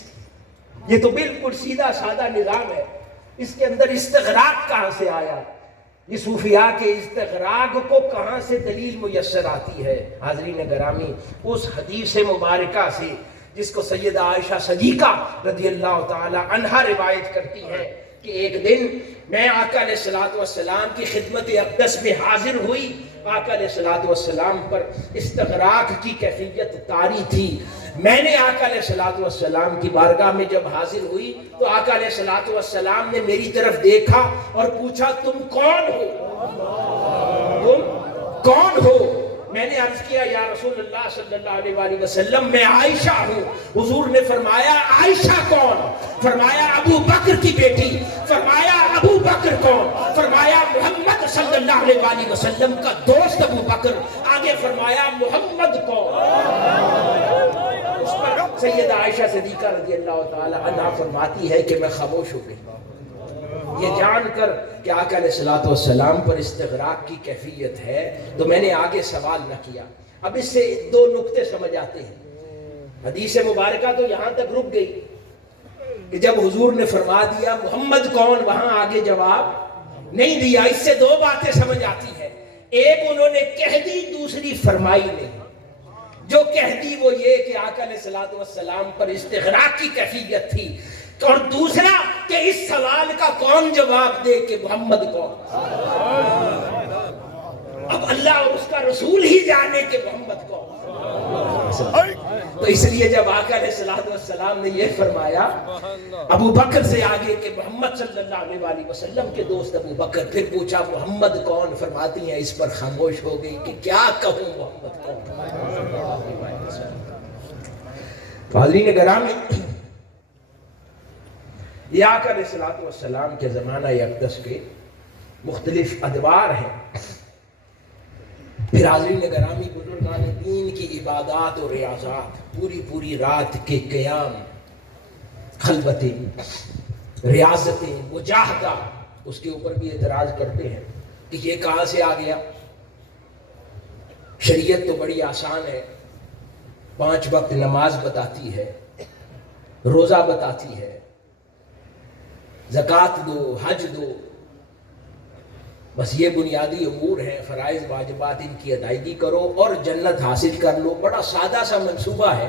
یہ تو بالکل سیدھا سادہ نظام ہے, اس کے اندر استغراق کہاں سے آیا؟ یہ صوفیاء کے استغراق کو کہاں سے دلیل میسر آتی ہے؟ حاضرین گرامی, اس حدیث مبارکہ سے جس کو سیدہ عائشہ صدیقہ رضی اللہ تعالی عنہا روایت کرتی ہے کہ ایک دن میں آقا علیہ الصلوۃ والسلام کی خدمت اقدس میں حاضر ہوئی. آقا علیہ الصلوۃ والسلام پر استغراق کی کیفیت طاری تھی. میں نے آقا علیہ الصلوۃ والسلام کی بارگاہ میں جب حاضر ہوئی تو آقا علیہ الصلوۃ والسلام نے میری طرف دیکھا اور پوچھا, تم کون ہو؟ تم کون ہو؟ میں نے عرض کیا, یا رسول اللہ صلی اللہ علیہ وآلہ وسلم, میں عائشہ ہوں. حضور نے فرمایا, عائشہ کون؟ فرمایا ابو بکر کی بیٹی. فرمایا ابو بکر کون؟ فرمایا محمد صلی اللہ علیہ وآلہ وسلم کا دوست ابو بکر. آگے فرمایا محمد کون؟ اس پر سیدہ عائشہ صدیقہ رضی اللہ تعالی عنہا فرماتی ہے کہ میں خاموش ہو گئی, یہ جان کر کہ آقا علیہ الصلوۃ والسلام پر استغراق کی کیفیت ہے. تو میں نے آگے سوال نہ کیا. اب اس سے 2 نقطے سمجھ آتے ہیں. حدیث مبارکہ تو یہاں تک رک گئی کہ جب حضور نے فرما دیا محمد کون, وہاں آگے جواب نہیں دیا. اس سے 2 باتیں سمجھ آتی ہیں. ایک انہوں نے کہہ دی, دوسری فرمائی نہیں. جو کہہ دی وہ یہ کہ آقا علیہ الصلوۃ والسلام پر استغراق کی کیفیت تھی, اور دوسرا کہ اس سوال کا کون جواب دے کہ محمد کون. اب اللہ اور اس کا رسول ہی جانے کہ محمد کون. تو اس لیے جب آقا علیہ الصلوۃ والسلام نے یہ فرمایا ابو بکر سے آگے کہ محمد صلی اللہ علیہ وآلہ وسلم کے دوست ابو بکر, پھر پوچھا محمد کون, فرماتی ہیں اس پر خاموش ہو گئی کہ کیا کہوں محمد کون. حاضرین گرامی, یہ آقا علیہ الصلوۃ والسلام کے زمانہ اقدس کے مختلف ادوار ہیں. پھر حاضرین گرامی, بزرگان دین کی عبادات اور ریاضات, پوری رات کے قیام, خلوتیں, ریاضتیں, مجاہدہ, اس کے اوپر بھی اعتراض کرتے ہیں کہ یہ کہاں سے آ گیا. شریعت تو بڑی آسان ہے, 5 وقت نماز بتاتی ہے, روزہ بتاتی ہے, زکوٰۃ دو, حج دو, بس یہ بنیادی امور ہیں, فرائض واجبات, ان کی ادائیگی کرو اور جنت حاصل کر لو. بڑا سادہ سا منصوبہ ہے.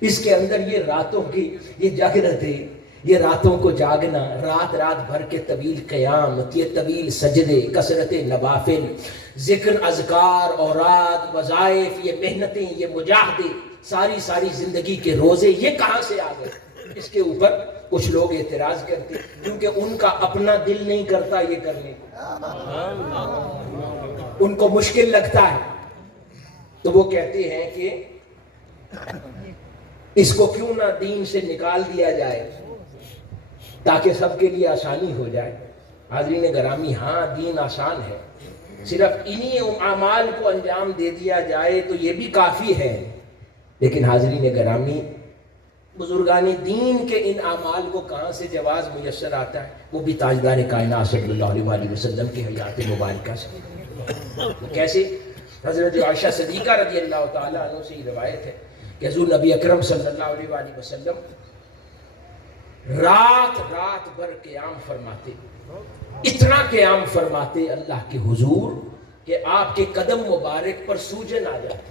اس کے اندر یہ راتوں کی یہ جاگرتیں, یہ راتوں کو جاگنا, رات بھر کے طویل قیام, یہ طویل سجدے, کثرت نوافل, ذکر, اذکار, اوراد, وظائف, یہ محنتیں, یہ مجاہدے, ساری زندگی کے روزے, یہ کہاں سے آ گئے؟ اس کے اوپر کچھ لوگ اعتراض کرتے ہیں کیونکہ ان کا اپنا دل نہیں کرتا یہ کرنے کو، ان کو مشکل لگتا ہے، تو وہ کہتے ہیں کہ اس کو کیوں نہ دین سے نکال دیا جائے تاکہ سب کے لیے آسانی ہو جائے۔ حاضرین گرامی، ہاں دین آسان ہے، صرف انہی اعمال کو انجام دے دیا جائے تو یہ بھی کافی ہے، لیکن حاضرین گرامی بزرگان دین کے ان اعمال کو کہاں سے جواز میسر آتا ہے؟ وہ بھی تاجدار کائنات صلی اللہ علیہ وسلم کی حیات مبارکہ سے۔ کیسے؟ حضرت عائشہ صدیقہ رضی اللہ تعالیٰ عنہ سے یہ روایت ہے کہ حضور نبی اکرم صلی اللہ علیہ وسلم رات بھر قیام فرماتے، اتنا قیام فرماتے اللہ کے حضور کہ آپ کے قدم مبارک پر سوجن آ جاتے۔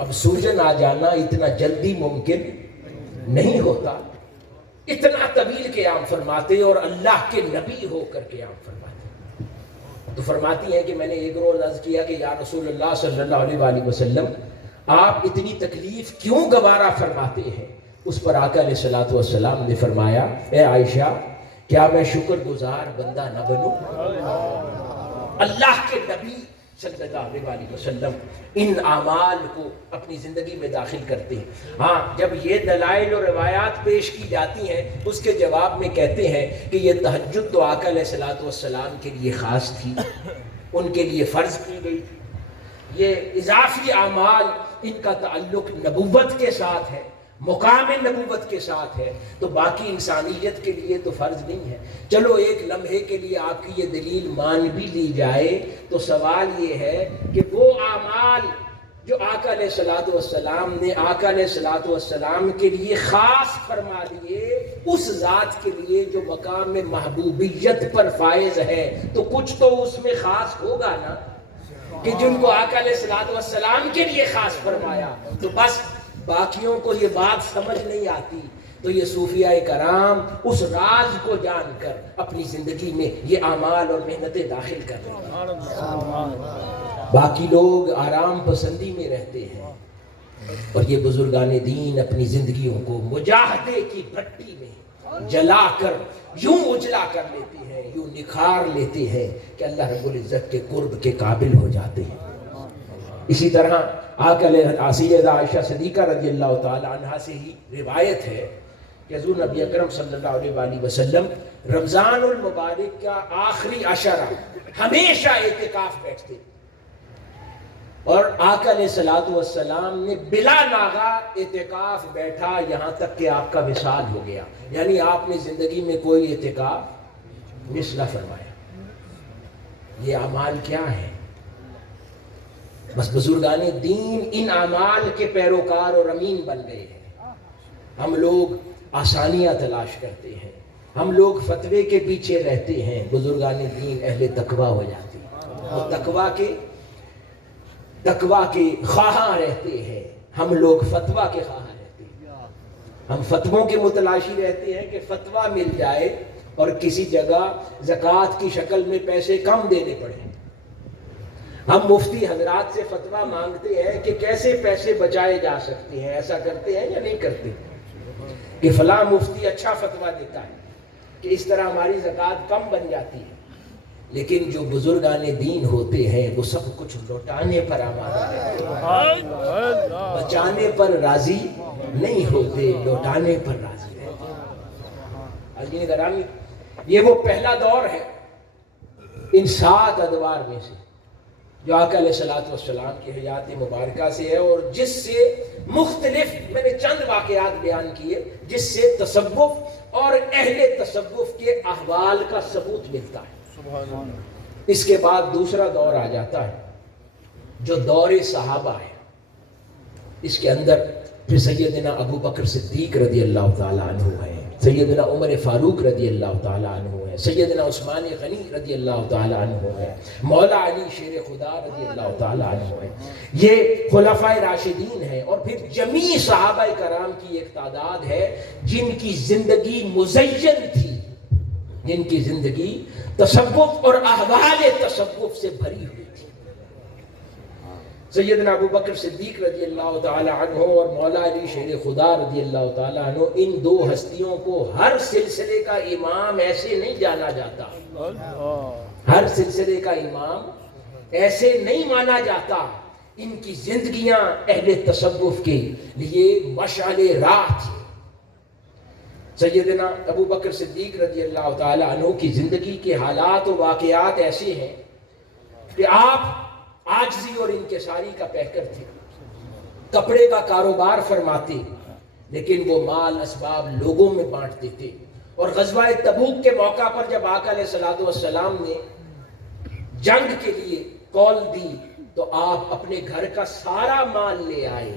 اب سوجن آ جانا اتنا جلدی ممکن نہیں ہوتا، اتنا طویل قیام فرماتے اور اللہ کے نبی ہو کر قیام فرماتے۔ تو فرماتی ہیں کہ میں نے ایک روز عرض کیا کہ یا رسول اللہ صلی اللہ علیہ وسلم، آپ اتنی تکلیف کیوں گوارا فرماتے ہیں؟ اس پر آقا علیہ الصلوۃ والسلام نے فرمایا، اے عائشہ، کیا میں شکر گزار بندہ نہ بنوں؟ اللہ کے نبی صلی اللہ علیہ وسلم ان اعمال کو اپنی زندگی میں داخل کرتے ہیں۔ ہاں، جب یہ دلائل اور روایات پیش کی جاتی ہیں اس کے جواب میں کہتے ہیں کہ یہ تہجد تو آقا علیہ الصلوۃ والسلام کے لیے خاص تھی، ان کے لیے فرض کی گئی تھی۔ یہ اضافی اعمال ان کا تعلق نبوت کے ساتھ ہے، مقام نبوت کے ساتھ ہے، تو باقی انسانیت کے لیے تو فرض نہیں ہے۔ چلو ایک لمحے کے لیے آپ کی یہ دلیل مان بھی لی جائے تو سوال یہ ہے کہ وہ اعمال جو آقا علیہ الصلوۃ والسلام نے آقا علیہ الصلوۃ والسلام کے لیے خاص فرما دیے، اس ذات کے لیے جو مقام محبوبیت پر فائز ہے، تو کچھ تو اس میں خاص ہوگا نا، کہ جن کو آقا علیہ الصلوۃ والسلام کے لیے خاص فرمایا۔ تو بس باقیوں کو یہ بات سمجھ نہیں آتی، تو یہ صوفیاء کرام اس راز کو جان کر اپنی زندگی میں یہ اعمال اور محنتیں داخل کر رہے ہیں۔ باقی لوگ آرام پسندی میں رہتے ہیں، اور یہ بزرگان دین اپنی زندگیوں کو مجاہدے کی بھٹی میں جلا کر یوں اجلا کر لیتے ہیں، یوں نکھار لیتے ہیں کہ اللہ رب العزت کے قرب کے قابل ہو جاتے ہیں۔ اسی طرح آقا سیدہ عائشہ صدیقہ رضی اللہ تعالی عنہا سے ہی روایت ہے کہ حضور نبی اکرم صلی اللہ علیہ وسلم رمضان المبارک کا آخری عشرہ ہمیشہ اعتکاف بیٹھتے، اور آقا علیہ الصلوۃ والسلام نے بلا ناغہ اعتکاف بیٹھا یہاں تک کہ آپ کا وصال ہو گیا، یعنی آپ نے زندگی میں کوئی اعتکاف مس نہ فرمایا۔ یہ اعمال کیا ہے؟ بس بزرگان دین ان اعمال کے پیروکار اور امین بن گئے ہیں۔ ہم لوگ آسانیاں تلاش کرتے ہیں، ہم لوگ فتوے کے پیچھے رہتے ہیں، بزرگان دین اہل تقویٰ ہو جاتے ہیں اور تقویٰ کے خواہاں رہتے ہیں، ہم لوگ فتویٰ کے خواہاں رہتے ہیں۔ ہم فتووں کے متلاشی رہتے ہیں کہ فتویٰ مل جائے اور کسی جگہ زکوٰۃ کی شکل میں پیسے کم دینے پڑیں۔ ہم مفتی حضرات سے فتویٰ مانگتے ہیں کہ کیسے پیسے بچائے جا سکتے ہیں، ایسا کرتے ہیں یا نہیں کرتے؟ کہ فلاں مفتی اچھا فتویٰ دیتا ہے کہ اس طرح ہماری زکوٰۃ کم بن جاتی ہے، لیکن جو بزرگان دین ہوتے ہیں وہ سب کچھ لوٹانے پر آمادہ رہتے ہیں، بچانے پر راضی نہیں ہوتے، لوٹانے پر راضی رہتے ہیں۔ حاضرین گرامی، یہ وہ پہلا دور ہے ان 7 ادوار میں سے جو آقا علیہ الصلوۃ والسلام کی حیات مبارکہ سے ہے، اور جس سے مختلف میں نے چند واقعات بیان کیے جس سے تصوف اور اہل تصوف کے احوال کا ثبوت ملتا ہے۔ اس کے بعد دوسرا دور آ جاتا ہے جو دور صحابہ ہے۔ اس کے اندر پھر سیدنا ابو بکر صدیق رضی اللہ تعالیٰ عنہ ہے، سیدنا عمر فاروق رضی اللہ تعالیٰ عنہ ہے، سیدنا عثمان غنی رضی اللہ تعالیٰ عنہ ہے، مولا علی شیر خدا رضی اللہ تعالیٰ عنہ ہے۔ یہ خلفائے راشدین ہیں، اور پھر جمیع صحابہ کرام کی ایک تعداد ہے جن کی زندگی مزین تھی، جن کی زندگی تصوف اور احوال تصوف سے بھری ہوئی تھی۔ سیدنا ابو بکر صدیق رضی اللہ تعالی عنہ اور مولا علی شیر خدا رضی اللہ تعالی عنہ، ان دو ہستیوں کو ہر سلسلے کا امام ایسے نہیں جانا جاتا، ہر سلسلے کا امام ایسے نہیں مانا جاتا. ان کی زندگیاں اہل تصوف کے لیے مشعل راہ تھی. سیدنا ابو بکر صدیق رضی اللہ تعالی عنہ کی زندگی کے حالات و واقعات ایسے ہیں کہ آپ عاجزی اور انکساری کا پیکر تھے. کپڑے کا کاروبار فرماتے، لیکن وہ مال اسباب لوگوں میں بانٹتے تھے. اور غزوہ تبوک کے موقع پر جب آقا علیہ الصلوۃ والسلام نے جنگ کے لیے کال دی تو آپ اپنے گھر کا سارا مال لے آئے.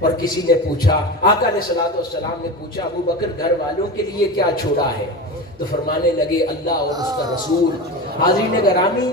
اور کسی نے پوچھا، آقا علیہ الصلوۃ والسلام نے پوچھا، ابو بکر گھر والوں کے لیے کیا چھوڑا ہے؟ تو فرمانے لگے اللہ اور اس کا رسول. حاضرین گرامی،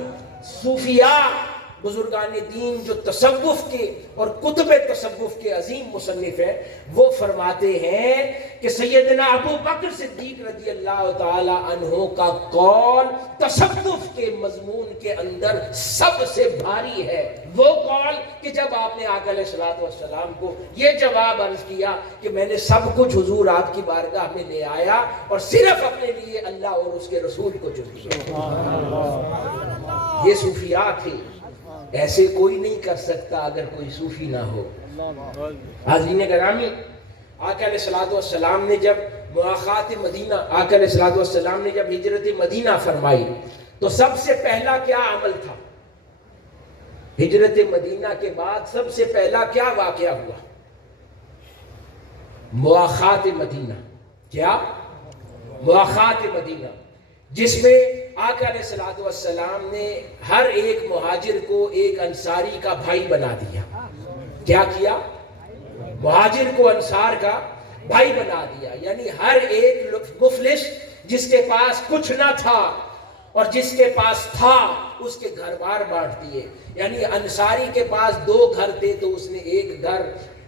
صوفیاء بزرگان دین جو تصوف کے اور کتب تصوف کے عظیم مصنف ہیں، وہ فرماتے ہیں کہ سیدنا ابو بکر صدیق رضی اللہ تعالی عنہ کا قول تصوف کے مضمون کے اندر سب سے بھاری ہے. وہ قول کہ جب آپ نے آقا علیہ الصلوۃ والسلام کو یہ جواب عرض کیا کہ میں نے سب کچھ حضور آپ کی بارگاہ میں لے آیا اور صرف اپنے لیے اللہ اور اس کے رسول کو چن لیا. یہ صوفیاء تھے. ایسے کوئی نہیں کر سکتا اگر کوئی صوفی نہ ہو. حاضرین گرامی، آقا علیہ الصلوۃ والسلام نے جب مواخات مدینہ، آقا علیہ الصلوۃ والسلام نے جب ہجرت مدینہ فرمائی تو سب سے پہلا کیا عمل تھا؟ ہجرت مدینہ کے بعد سب سے پہلا کیا واقعہ ہوا؟ مواخات مدینہ. کیا؟ مواخات مدینہ، جس میں آقا علیہ الصلوۃ والسلام نے ہر ایک مہاجر کو ایک انصاری کا بھائی بنا دیا. کیا کیا؟ مہاجر کو انصار کا بھائی بنا دیا. یعنی ہر ایک مفلس جس کے پاس کچھ نہ تھا اور جس کے پاس تھا اس کے گھر بار بانٹ دیے. یعنی انصاری کے پاس 2 گھر تھے تو اس نے ایک گھر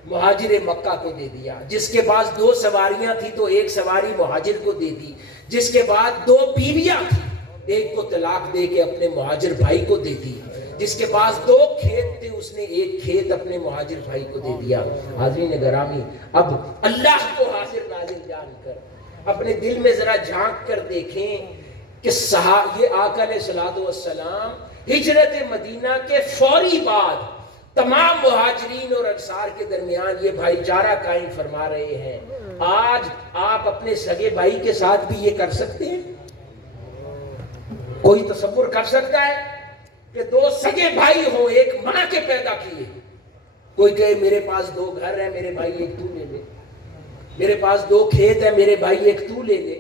مہاجر مکہ کو دے دیا. جس کے پاس 2 سواریاں تھی تو ایک سواری مہاجر کو دے دی. جس کے بعد 2 بیویاں تھی، ایک کو طلاق دے کے اپنے مہاجر بھائی کو دے دی. جس کے پاس 2 کھیت تھے اس نے ایک کھیت اپنے مہاجر بھائی کو دے دیا. حاضرین گرامی، اب اللہ کو حاضر ناظر جان کر اپنے دل میں ذرا جھانک کر دیکھیں کہ یہ آقا علیہ الصلوۃ والسلام ہجرت مدینہ کے فوری بعد تمام مہاجرین اور انصار کے درمیان یہ بھائی چارہ قائم فرما رہے ہیں. آج آپ اپنے سگے بھائی کے ساتھ بھی یہ کر سکتے ہیں؟ کوئی تصور کر سکتا ہے کہ 2 سگے بھائی ہوں، ایک ماں کے پیدا کیے؟ کوئی کہے میرے پاس 2 گھر ہیں میرے بھائی ایک تو لے لے، میرے پاس 2 کھیت ہیں میرے بھائی ایک تو لے لے.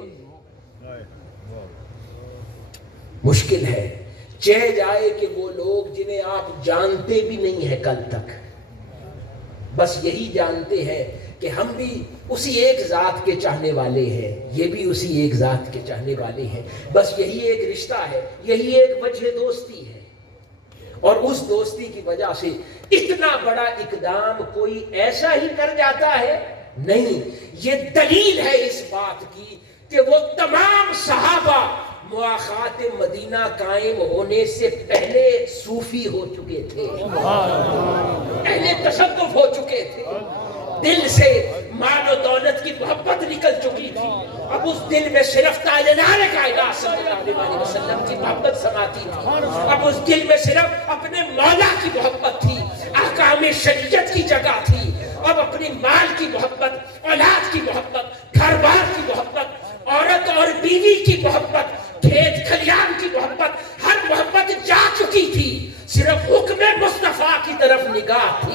مشکل ہے. چہ جائے کہ وہ لوگ جنہیں آپ جانتے بھی نہیں ہیں کل تک، بس یہی جانتے ہیں کہ ہم بھی اسی ایک ذات کے چاہنے والے ہیں، یہ بھی اسی ایک ذات کے چاہنے والے ہیں. بس یہی ایک رشتہ ہے، یہی ایک وجہ دوستی ہے. اور اس دوستی کی وجہ سے اتنا بڑا اقدام کوئی ایسا ہی کر جاتا ہے؟ نہیں. یہ دلیل ہے اس بات کی کہ وہ تمام صحابہ مواخات مدینہ قائم ہونے سے پہلے صوفی ہو چکے تھے، پہلے تصوف ہو چکے تھے. دل سے مال و دولت کی محبت نکل چکی تھی. اب اس دل میں صرف تاجدار کائنات صلی اللہ علیہ وسلم کی محبت سماتی تھی. اب اس دل میں صرف اپنے مولا کی محبت تھی، احکام شریعت کی جگہ تھی. اب اپنی مال کی محبت، اولاد کی محبت، گھر بار کی محبت، عورت اور بیوی کی محبت، کھیت کھلیان کی محبت، ہر محبت جا چکی تھی. صرف حکم مصطفیٰ کی طرف نگاہ تھی.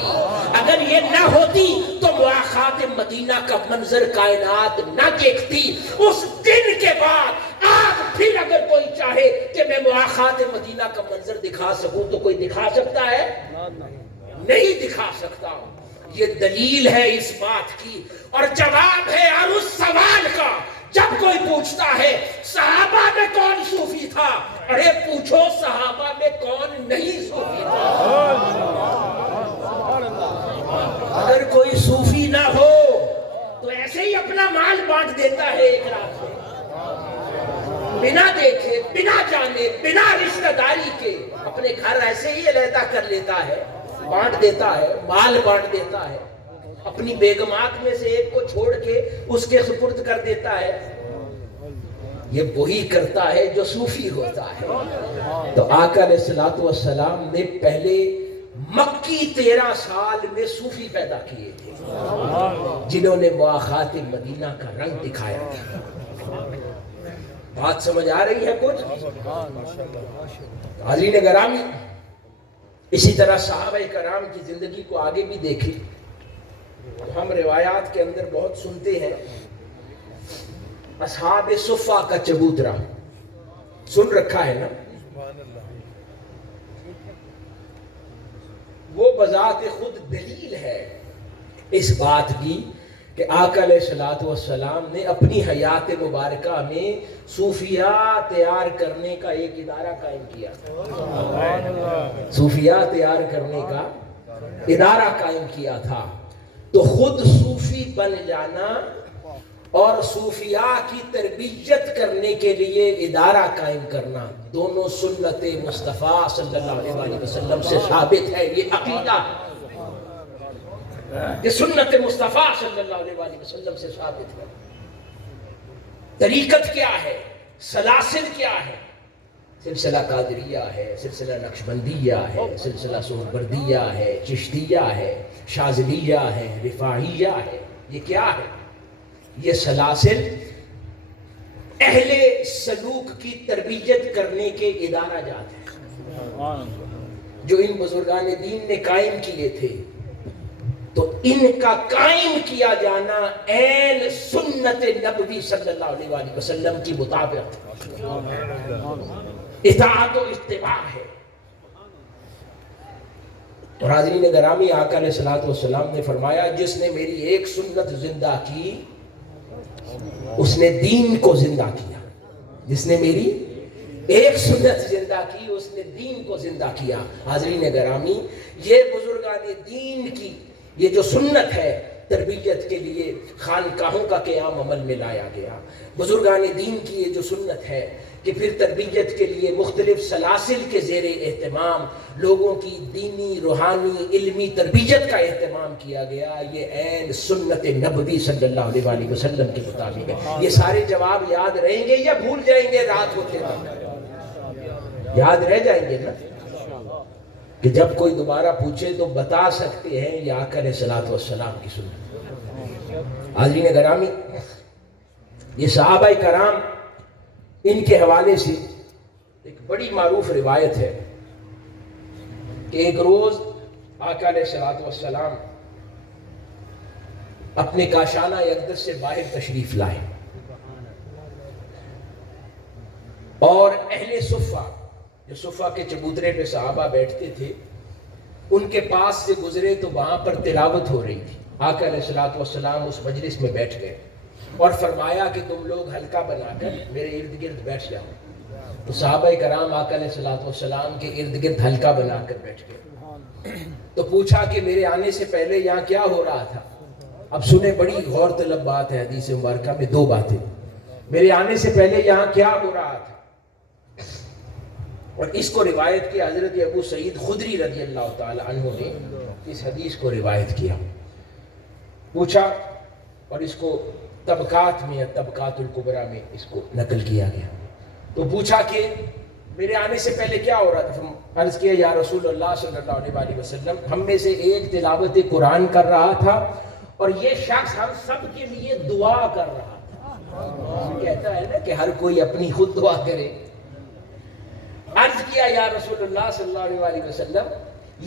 اگر یہ نہ ہوتی تو مواخات مدینہ کا منظر کائنات نہ دیکھتی. اس دن کے بعد آج پھر اگر کوئی چاہے کہ میں مواخات مدینہ کا منظر دکھا سکوں تو کوئی دکھا سکتا ہے؟ نہیں دکھا سکتا. یہ دلیل ہے اس بات کی اور جواب ہے ہر اس سوال کا جب کوئی پوچھتا ہے صحابہ میں کون صوفی تھا. ارے پوچھو صحابہ میں کون نہیں صوفی تھا. اگر کوئی صوفی نہ ہو تو ایسے ہی اپنا مال بانٹ دیتا ہے ایک رات میں، بنا دیکھے، بنا جانے، بنا رشتہ داری کے اپنے گھر ایسے ہی علیحدہ کر لیتا ہے. بانٹ دیتا ہے، مال بانٹ دیتا ہے، اپنی بیگمات میں سے ایک کو چھوڑ کے اس کے سپرد کر دیتا ہے، یہ وہی کرتا ہے جو صوفی ہوتا ہے۔ تو آقا علیہ الصلوۃ والسلام نے پہلے مکی 13 سال میں صوفی پیدا کیے تھے جنہوں نے مواخات مدینہ کا رنگ دکھایا تھا۔ بات سمجھ آ رہی ہے کچھ؟ حاضرین گرامی، اسی طرح صحابہ کرام کی زندگی کو آگے بھی دیکھیں۔ ہم روایات کے اندر بہت سنتے ہیں اصحاب صفہ کا چبوترا، سن رکھا ہے نا؟ وہ بذات خود دلیل ہے اس بات کی کہ آقا علیہ الصلوۃ والسلام نے اپنی حیات مبارکہ میں صوفیاء تیار کرنے کا ایک ادارہ قائم کیا، صوفیاء تیار کرنے کا ادارہ قائم کیا تھا۔ تو خود صوفی بن جانا اور صوفیاء کی تربیت کرنے کے لیے ادارہ قائم کرنا، دونوں سنت مصطفیٰ صلی اللہ علیہ وسلم سے ثابت ہے۔ یہ عقیدہ کہ سنت مصطفیٰ صلی اللہ علیہ وسلم سے ثابت ہے۔ طریقت کیا ہے؟ سلاسل کیا ہے؟ سلسلہ قادریہ ہے، سلسلہ نقشبندیہ ہے، سلسلہ سہروردیہ ہے، چشتیہ ہے، شاذلیہ ہے، رفاعیہ ہے۔ یہ کیا ہے؟ یہ سلاسل اہل سلوک کی تربیت کرنے کے ادارہ جات ہیں جو ان بزرگان دین نے قائم کیے تھے۔ تو ان کا قائم کیا جانا عین سنت نبوی صلی اللہ علیہ وآلہ وسلم کی مطابق اطاعت و اتباع ہے۔ اور حاضرین گرامی، آقا علیہ الصلوۃ والسلام نے فرمایا جس نے میری ایک سنت زندہ کی اس نے دین کو زندہ کیا، جس نے میری ایک سنت زندہ کی اس نے دین کو زندہ کیا۔ حاضرین گرامی، یہ بزرگان دین کی یہ جو سنت ہے تربیت کے لیے خانقاہوں کا قیام عمل میں لایا گیا، بزرگان دین کی یہ جو سنت ہے کہ پھر تربیت کے لیے مختلف سلاسل کے زیر اہتمام لوگوں کی دینی، روحانی، علمی تربیت کا اہتمام کیا گیا، یہ عین سنت نبوی صلی اللہ علیہ وآلہ وسلم کے مطابق ہے۔ یہ سارے جواب یاد رہیں گے یا بھول جائیں گے رات ہوتے وقت؟ یاد رہ جائیں گے نا، کہ جب کوئی دوبارہ پوچھے تو بتا سکتے ہیں یہ آقا علیہ الصلوۃ والسلام کی سنت۔ حاضرین گرامی، یہ صحابہ کرام، ان کے حوالے سے ایک بڑی معروف روایت ہے کہ ایک روز آقا علیہ الصلوۃ والسلام اپنے کاشانہ اقدس سے باہر تشریف لائے اور اہل صفہ، جو صفہ کے چبوترے پہ صحابہ بیٹھتے تھے، ان کے پاس سے گزرے تو وہاں پر تلاوت ہو رہی تھی۔ آقا علیہ الصلوۃ والسلام اس مجلس میں بیٹھ گئے اور فرمایا کہ تم لوگ حلقہ بنا کر میرے ارد گرد بیٹھ جاؤ۔ تو صحابہ کرام آقا علیہ الصلوۃ والسلام کے ارد گرد حلقہ بنا کر بیٹھ گئے۔ تو پوچھا کہ میرے آنے سے پہلے یہاں کیا ہو رہا تھا؟ اب سنیں، بڑی غور طلب بات ہے، حدیث مبارکہ میں دو باتیں۔ میرے آنے سے پہلے یہاں کیا ہو رہا تھا؟ اور اس کو روایت کی حضرت ابو سعید خدری رضی اللہ تعالی عنہ نے اس حدیث کو روایت کیا۔ پوچھا اور اس کو طبقات میں، طبقات الکبریٰ میں اس کو نقل کیا گیا۔ تو پوچھا کہ میرے آنے سے پہلے کیا ہو رہا تھا؟ عرض کیا یا رسول اللہ صلی اللہ علیہ وآلہ وسلم، ہم میں سے ایک تلاوت قرآن کر رہا تھا اور یہ شخص ہم سب کے لیے دعا کر رہا تھا۔ کہتا ہے نا کہ ہر کوئی اپنی خود دعا کرے۔ عرض کیا یا رسول اللہ صلی اللہ علیہ وآلہ وسلم،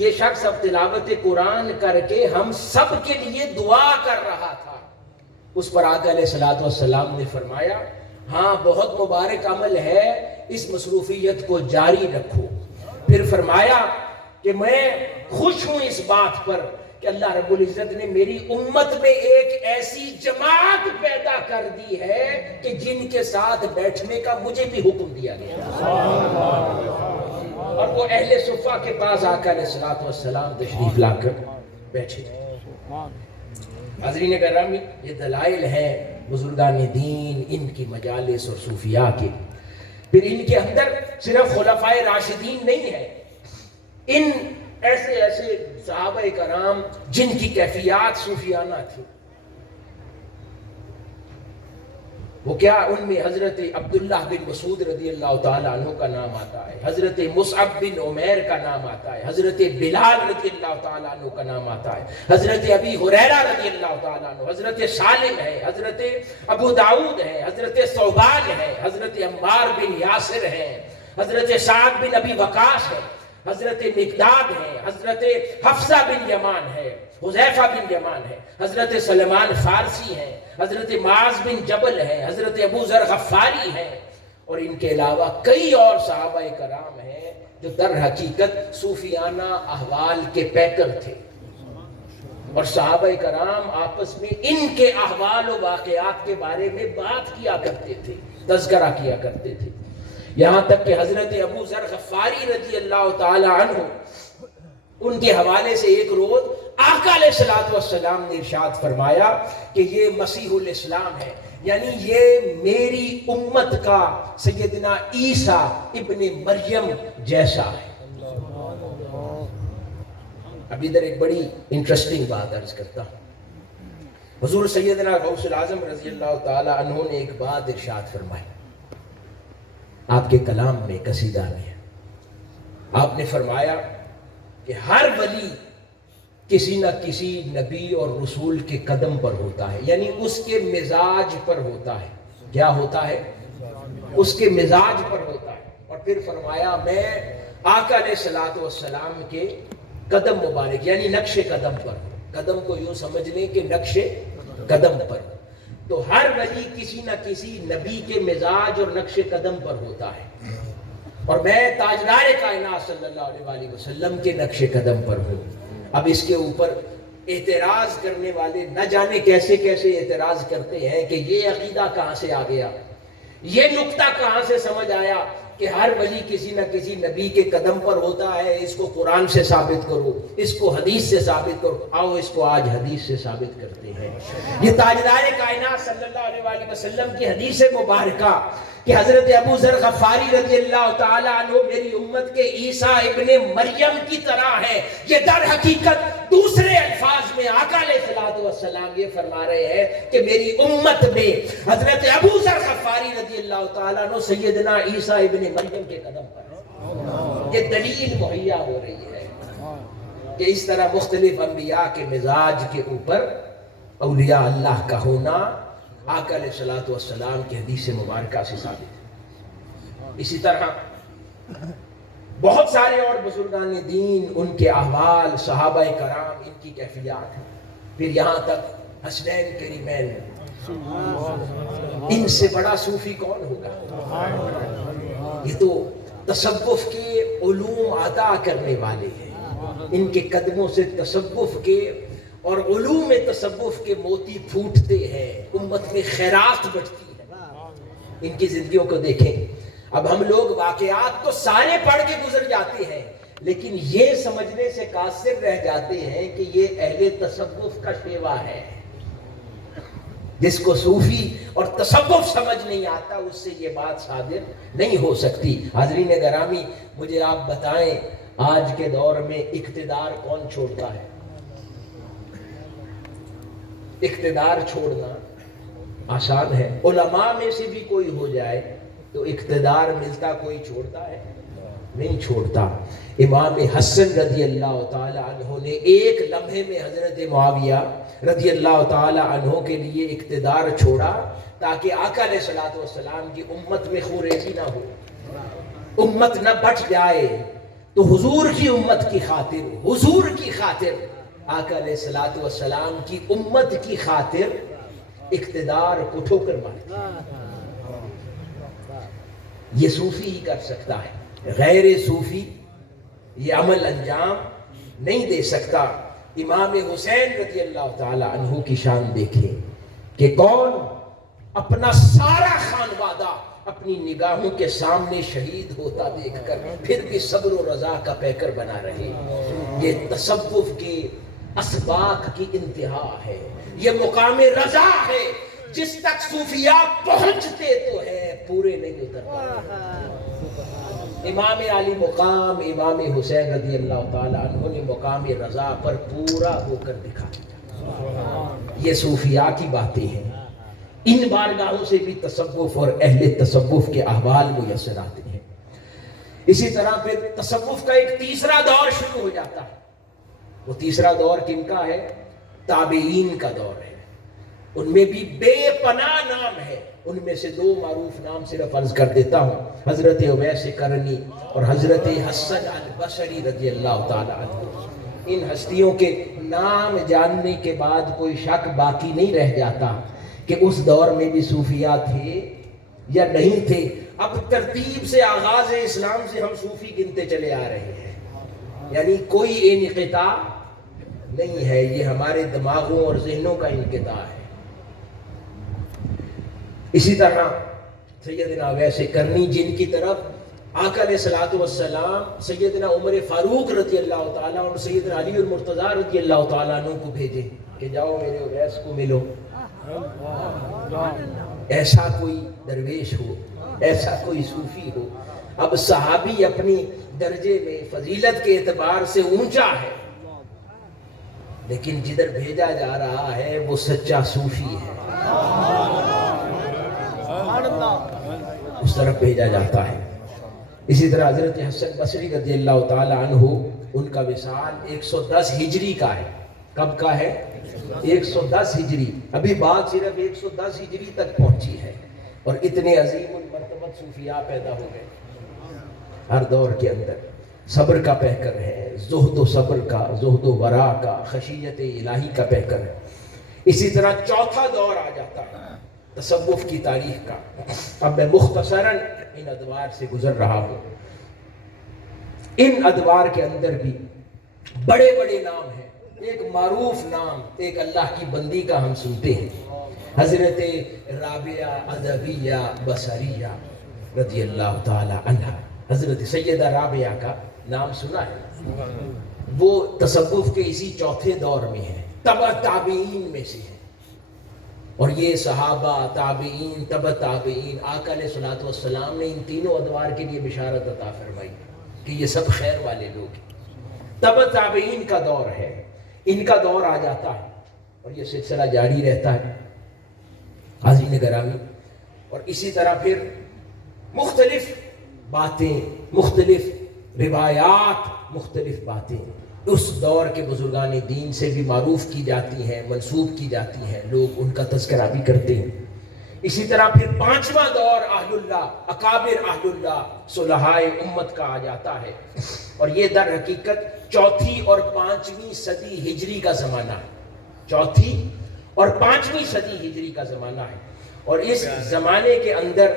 یہ شخص اب تلاوت قرآن کر کے ہم سب کے لیے دعا کر رہا تھا۔ اس پر آقا علیہ الصلوۃ والسلام نے فرمایا ہاں بہت مبارک عمل ہے، اس مصروفیت کو جاری رکھو۔ پھر فرمایا کہ میں خوش ہوں اس بات پر کہ اللہ رب العزت نے میری امت میں ایک ایسی جماعت پیدا کر دی ہے کہ جن کے ساتھ بیٹھنے کا مجھے بھی حکم دیا گیا۔ اور وہ اہل صفہ کے پاس آقا علیہ الصلوۃ والسلام تشریف لا کر بیٹھے۔ حاضرین گرامی، یہ دلائل ہیں بزرگان دین، ان کی مجالس اور صوفیاء کے۔ پھر ان کے اندر صرف خلفائے راشدین نہیں ہے، ان ایسے ایسے صحابہ کرام جن کی کیفیات صوفیانہ تھی. وہ کیا؟ ان میں حضرت عبداللہ بن مسعود رضی اللہ تعالیٰ عنہ کا نام آتا ہے, حضرت مصعب بن عمیر کا نام آتا ہے, حضرت بلال رضی اللہ تعالیٰ عنہ کا نام آتا ہے, حضرت ابی ہریرہ رضی اللہ تعالیٰ عنہ, حضرت سالم ہے, حضرت ابو داؤد ہے, حضرت ثوبان ہے, حضرت عمار بن یاسر ہے, حضرت سعد بن ابی وقاص ہے, حضرت مقداد ہے, حضرت حفصہ بن یمان ہے, حذیفہ بن یمان ہے, حضرت سلمان فارسی ہے, حضرت معاذ بن جبل ہے, حضرت ابو ذر غفاری ہے, اور ان کے علاوہ کئی اور صحابہ کرام ہیں جو در حقیقت صوفیانہ احوال کے پیکر تھے. اور صحابہ کرام آپس میں ان کے احوال و واقعات کے بارے میں بات کیا کرتے تھے, تذکرہ کیا کرتے تھے. یہاں تک کہ حضرت ابو ذر غفاری رضی اللہ تعالی عنہ, ان کے حوالے سے ایک روز آقا علیہ الصلوۃ والسلام نے ارشاد فرمایا کہ یہ مسیح الاسلام ہے, یعنی یہ میری امت کا سیدنا عیسیٰ ابن مریم جیسا ہے. اب ادھر ایک بڑی انٹرسٹنگ بات عرض کرتا ہوں. حضور سیدنا غوث العظم رضی اللہ تعالی عنہ نے ایک بات ارشاد فرمائی آپ کے کلام میں, قصیدہ میں. آپ نے فرمایا کہ ہر ولی کسی نہ کسی نبی اور رسول کے قدم پر ہوتا ہے, یعنی اس کے مزاج پر ہوتا ہے. کیا ہوتا ہے؟ اس کے مزاج پر ہوتا ہے. اور پھر فرمایا میں آقا علیہ الصلوۃ والسلام کے قدم مبارک یعنی نقش قدم پر. قدم کو یوں سمجھ لیں کہ نقش قدم پر. تو ہر ولی کسی نہ کسی نبی کے مزاج اور نقش قدم پر ہوتا ہے, اور میں تاجدار کائنات صلی اللہ علیہ وآلہ وسلم کے نقش قدم پر ہوں. اب اس کے اوپر اعتراض کرنے والے نہ جانے کیسے کیسے اعتراض کرتے ہیں کہ یہ عقیدہ کہاں سے آ گیا, یہ نقطہ کہاں سے سمجھ آیا کہ ہر ولی کسی نہ کسی نبی کے قدم پر ہوتا ہے, اس کو قرآن سے ثابت کرو, اس کو حدیث سے ثابت کرو. آؤ اس کو آج حدیث سے ثابت کرتے ہیں. یہ تاجدار کائنات صلی اللہ علیہ وآلہ وسلم کی حدیث مبارکہ کہ حضرت ابو ذر غفاری رضی اللہ تعالی عنہ میری امت کے عیسیٰ ابن مریم کی طرح ہے, یہ در حقیقت دوسرے الفاظ میں آقا علیہ الصلوۃ والسلام یہ فرما رہے ہیں کہ میری امت میں حضرت ابو ذر غفاری رضی اللہ تعالی عنہ سیدنا عیسیٰ ابن مریم کے قدم پر. یہ دلیل مہیا ہو رہی ہے کہ اس طرح مختلف انبیاء کے مزاج کے اوپر اولیاء اللہ کا ہونا آقا علیہ الصلوۃ والسلام کی حدیث مبارکہ سے ثابت ہے. اسی طرح بہت سارے اور بزرگان دین, ان کے احوال, صحابہ کرام, ان کی کیفیات ہیں. پھر یہاں تک حسنین کریمین, ان سے بڑا صوفی کون ہوگا؟ یہ تو تصوف کے علوم عطا کرنے والے ہیں. ان کے قدموں سے تصوف کے اور علوم تصوف کے موتی پھوٹتے ہیں, امت میں خیرات بڑھتی ہے. ان کی زندگیوں کو دیکھیں. اب ہم لوگ واقعات تو سارے پڑھ کے گزر جاتے ہیں, لیکن یہ سمجھنے سے قاصر رہ جاتے ہیں کہ یہ اہل تصوف کا شیوا ہے. جس کو صوفی اور تصوف سمجھ نہیں آتا اس سے یہ بات صادر نہیں ہو سکتی. حاضرین گرامی, مجھے آپ بتائیں آج کے دور میں اقتدار کون چھوڑتا ہے؟ اقتدار چھوڑنا آسان ہے. علماء میں سے بھی کوئی ہو جائے تو اقتدار ملتا کوئی چھوڑتا ہے؟ نہیں چھوڑتا. امام حسن رضی اللہ تعالی عنہ نے ایک لمحے میں حضرت معاویہ رضی اللہ تعالی عنہ کے لیے اقتدار چھوڑا تاکہ آقا علیہ الصلوۃ والسلام کی امت میں خوریزی نہ ہو, امت نہ بٹ جائے. تو حضور کی امت کی خاطر, حضور کی خاطر, آقا علیہ الصلوۃ والسلام کی امت کی خاطر اقتدار کو ٹھوکر مارے. یہ صوفی ہی کر سکتا ہے, غیر صوفی یہ عمل انجام نہیں دے سکتا. امام حسین رضی اللہ تعالی عنہ کی شان دیکھیں کہ کون اپنا سارا خانوادہ اپنی نگاہوں کے سامنے شہید ہوتا دیکھ کر پھر بھی صبر و رضا کا پیکر بنا رہے. یہ تصوف کے اسباق کی انتہا ہے, یہ مقام رضا ہے جس تک صوفیاء پہنچتے تو ہے, پورے نہیں اترتے. امام علی مقام امام حسین رضی اللہ تعالیٰ عنہ نے مقام رضا پر پورا ہو کر دکھا دیا. یہ صوفیاء کی باتیں ہیں. ان بارگاہوں سے بھی تصوف اور اہل تصوف کے احوال میسر آتے ہیں. اسی طرح پھر تصوف کا ایک تیسرا دور شروع ہو جاتا ہے. وہ تیسرا دور کن کا ہے؟ تابعین کا دور ہے. ان میں بھی بے پناہ نام ہے. ان میں سے دو معروف نام صرف عرض کر دیتا ہوں، حضرت اویس قرنی اور حضرت حسن البصری رضی اللہ تعالیٰ عنہ. ان ہستیوں کے نام جاننے کے بعد کوئی شک باقی نہیں رہ جاتا کہ اس دور میں بھی صوفیاء تھے یا نہیں تھے. اب ترتیب سے آغاز اسلام سے ہم صوفی گنتے چلے آ رہے ہیں، یعنی کوئی انقطاع نہیں ہے. یہ ہمارے دماغوں اور ذہنوں کا انقطاع ہے. اسی طرح سیدنا اویس قرنی، جن کی طرف آقا علیہ الصلوۃ والسلام سیدنا عمر فاروق رضی اللہ تعالیٰ اور سیدنا علی المرتضیٰ رضی اللہ تعالیٰ عنہ کو بھیجے کہ جاؤ میرے اویس کو ملو. ایسا کوئی درویش ہو، ایسا کوئی صوفی ہو. اب صحابی اپنی درجے میں فضیلت کے اعتبار سے اونچا ہے، لیکن جدھر بھیجا جا رہا ہے وہ سچا صوفی ہے، اس طرف بھیجا جاتا ہے. اسی طرح حضرت حسن بصری رضی اللہ تعالی عنہ، ان کا وصال 110 ہجری کا ہے. کب کا ہے؟ 110 ہجری. ابھی بات صرف 110 ہجری تک پہنچی ہے اور اتنے عظیم المرتبت صوفیاء پیدا ہو گئے. ہر دور کے اندر صبر کا پیکر ہے، زہد و صبر کا، زہد و ورا کا، خشیت الہی کا پیکر ہے. اسی طرح چوتھا دور آ جاتا ہے تصوف کی تاریخ کا. اب میں مختصراً ان ادوار سے گزر رہا ہوں. ان ادوار کے اندر بھی بڑے بڑے نام ہیں. ایک معروف نام ایک اللہ کی بندی کا ہم سنتے ہیں، حضرت رابعہ ادویہ بصریہ رضی اللہ تعالی عنہ. حضرت سیدہ رابعہ کا نام سنا ہے؟ وہ تصوف کے اسی چوتھے دور میں ہے، تبع تابعین میں سے ہے. اور یہ صحابہ، تابعین، تبع تابعین، آقا علیہ الصلوۃ والسلام نے ان تینوں ادوار کے لیے بشارت عطا فرمائی کہ یہ سب خیر والے لوگ ہیں. تبع تابعین کا دور ہے، ان کا دور آ جاتا ہے اور یہ سلسلہ جاری رہتا ہے. حاضرین گرامی، اور اسی طرح پھر مختلف باتیں، مختلف روایات، مختلف باتیں اس دور کے بزرگان دین سے بھی معروف کی جاتی ہیں، منسوب کی جاتی ہیں. لوگ ان کا تذکرہ بھی کرتے ہیں. اسی طرح پھر پانچواں دور اہل اللہ، اکابر اہل اللہ، صلحائے امت کا آ جاتا ہے. اور یہ در حقیقت چوتھی اور پانچویں صدی ہجری کا زمانہ ہے. چوتھی اور پانچویں صدی ہجری کا زمانہ ہے. اور اس زمانے کے اندر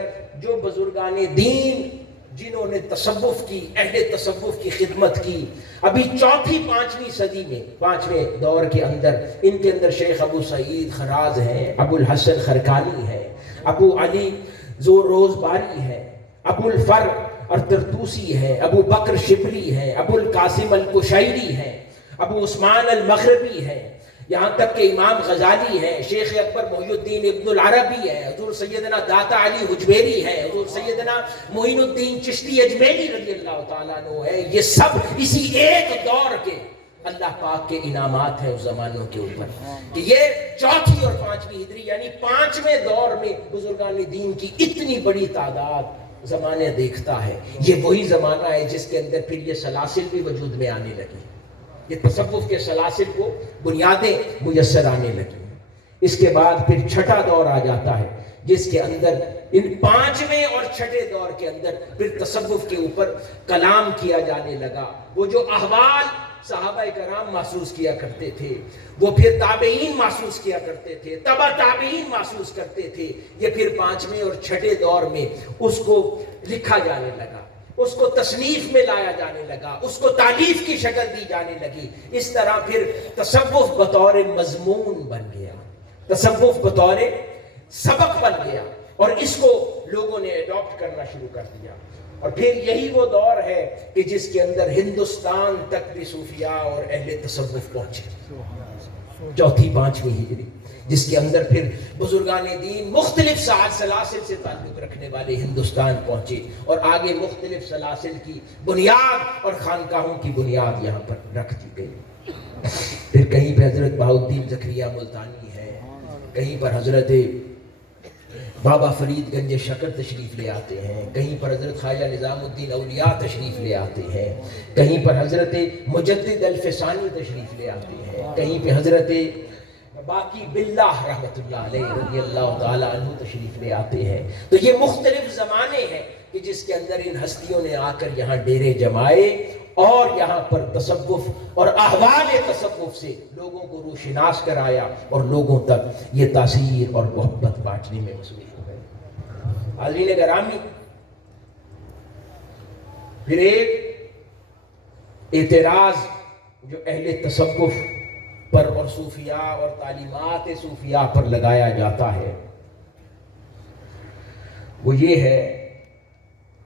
جو بزرگان دین جنہوں نے تصوف کی، اہل تصوف کی خدمت کی، ابھی چوتھی پانچویں صدی میں، پانچویں دور کے اندر، ان کے اندر شیخ ابو سعید خراز ہیں، ابو الحسن خرقانی ہیں، ابو علی زوروزباری ہے، ابو الفر اور ترتوسی ہے، ابو بکر شبلی ہے، ابو القاسم القشیری ہے، ابو عثمان المغربی ہے، یہاں تک کہ امام غزالی ہے، شیخ اکبر محی الدین ابن العربی ہے، حضور سیدنا داتا علی حجویری ہے، حضور سیدنا معین الدین چشتی اجمیری رضی اللہ تعالیٰ عنہ ہے. یہ سب اسی ایک دور کے اللہ پاک کے انعامات ہیں اس زمانوں کے اوپر کہ یہ چوتھی اور پانچویں ہجری یعنی پانچویں دور میں بزرگان دین کی اتنی بڑی تعداد زمانے دیکھتا ہے. یہ وہی زمانہ ہے جس کے اندر پھر یہ سلاسل بھی وجود میں آنے لگی. یہ تصوف کے سلاسل کو بنیادیں میسر آنے لگی. اس کے بعد پھر چھٹا دور آ جاتا ہے جس کے اندر ان پانچویں اور چھٹے دور کے اندر پھر تصوف کے اوپر کلام کیا جانے لگا. وہ جو احوال صحابہ کرام محسوس کیا کرتے تھے، وہ پھر تابعین محسوس کیا کرتے تھے، تبع تابعین محسوس کرتے تھے، یہ پھر پانچویں اور چھٹے دور میں اس کو لکھا جانے لگا، اس کو تصنیف میں لایا جانے لگا، اس کو تالیف کی شکل دی جانے لگی. اس طرح پھر تصوف بطور مضمون بن گیا، تصوف بطور سبق بن گیا اور اس کو لوگوں نے ایڈاپٹ کرنا شروع کر دیا. اور پھر یہی وہ دور ہے کہ جس کے اندر ہندوستان تک بھی صوفیاء اور اہل تصوف پہنچے. چوتھی پانچویں ہجری جس کے اندر پھر بزرگان دین مختلف سلاسل سے تعلق رکھنے والے ہندوستان پہنچے اور آگے مختلف سلاسل کی بنیاد اور خانقاہوں کی بنیاد یہاں پر رکھ دی گئی. پھر کہیں پہ حضرت بہاؤالدین زکریا ملتانی ہے, کہیں پر حضرت بابا فرید گنج شکر تشریف لے آتے ہیں, کہیں پر حضرت خواجہ نظام الدین اولیاء تشریف لے آتے ہیں, کہیں پر حضرت مجدد الفسانی تشریف لے آتے ہیں, کہیں پہ حضرت باقی باللہ رحمۃ اللہ علیہ رضی اللہ تعالیٰ عنہ تشریف لے آتے ہیں. تو یہ مختلف زمانے ہیں کہ جس کے اندر ان ہستیوں نے آ کر یہاں ڈیرے جمائے اور یہاں پر تصوف اور احوال تصوف سے لوگوں کو روشناس کرایا اور لوگوں تک یہ تاثیر اور محبت بانٹنے میں مصروف ہو گئے. حاضرین گرامی, پھر ایک اعتراض جو اہل تصوف پر اور صوفیاء اور تعلیمات صوفیاء پر لگایا جاتا ہے وہ یہ ہے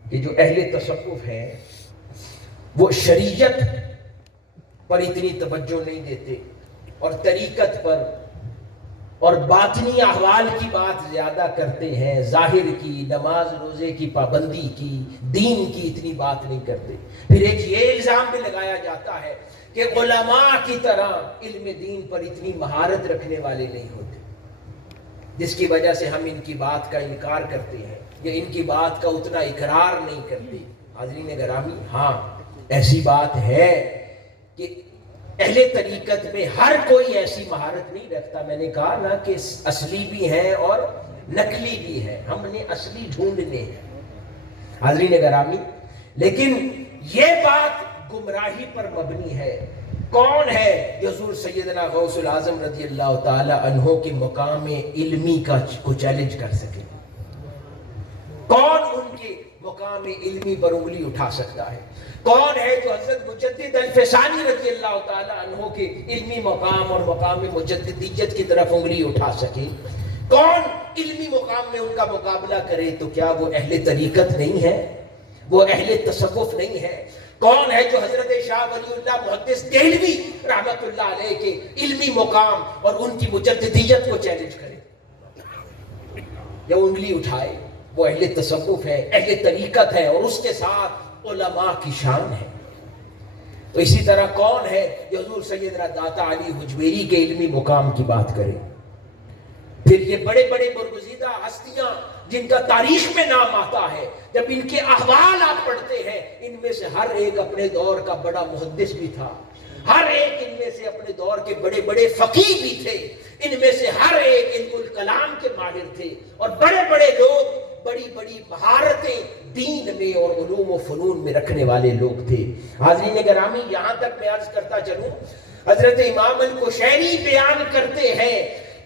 کہ جو اہل تصوف ہیں وہ شریعت پر اتنی توجہ نہیں دیتے اور طریقت پر اور باطنی احوال کی بات زیادہ کرتے ہیں, ظاہر کی, نماز روزے کی پابندی کی, دین کی اتنی بات نہیں کرتے. پھر ایک یہ الزام بھی لگایا جاتا ہے کہ علماء کی طرح علم دین پر اتنی مہارت رکھنے والے نہیں ہوتے, جس کی وجہ سے ہم ان کی بات کا انکار کرتے ہیں یا ان کی بات کا اتنا اقرار نہیں کرتے. حاضرین گرامی, ہاں ایسی بات ہے کہ اہل طریقت میں ہر کوئی ایسی مہارت نہیں رکھتا. میں نے کہا نا کہ اصلی بھی ہیں اور نقلی بھی ہیں, ہم نے اصلی ڈھونڈنے ہیں. حاضرین گرامی, لیکن یہ بات گمراہی پر مبنی ہے. کون ہے جو حضور سیدنا غوث العظم رضی اللہ تعالی عنہ کے مقام علمی کو چیلنج کر سکے؟ کون ان کے مقام علمی پر انگلی اٹھا سکتا ہے؟ کون ہے جو حضرت مجدد الفسانی رضی اللہ تعالی عنہ کے علمی مقام اور مقام مجددیت کی طرف انگلی اٹھا سکے؟ کون علمی مقام میں ان کا مقابلہ کرے؟ تو کیا وہ اہل طریقت نہیں ہے؟ وہ اہل تصوف نہیں ہے؟ کون ہے جو حضرت شاہ ولی اللہ محدث دہلوی رحمت اللہ علیہ کے علمی مقام اور ان کی مجددیت کو چیلنج کرے یا انگلی اٹھائے؟ وہ اہل تصوف ہے, اہل طریقت ہے, اور اس کے ساتھ علماء کی شان ہے. تو اسی طرح کون ہے جو حضور سیدنا داتا علی حجویری کے علمی مقام کی بات کرے؟ پھر یہ بڑے بڑے برگزیدہ ہستیاں جن کا تاریخ میں نام آتا ہے, جب ان کے احوال آپ پڑھتے ہیں, ان میں سے ہر ایک اپنے دور کا بڑا محدث بھی تھا, ہر ایک ان میں سے اپنے دور کے بڑے بڑے فقیہ بھی تھے, ان میں سے ہر ایک علم الکلام کے ماہر تھے, اور بڑے بڑے لوگ بڑی بڑی مہارتیں دین میں اور علوم و فنون میں رکھنے والے لوگ تھے. حاضرین گرامی, یہاں تک میں عرض کرتا چلوں, حضرت امام القشیری بیان کرتے ہیں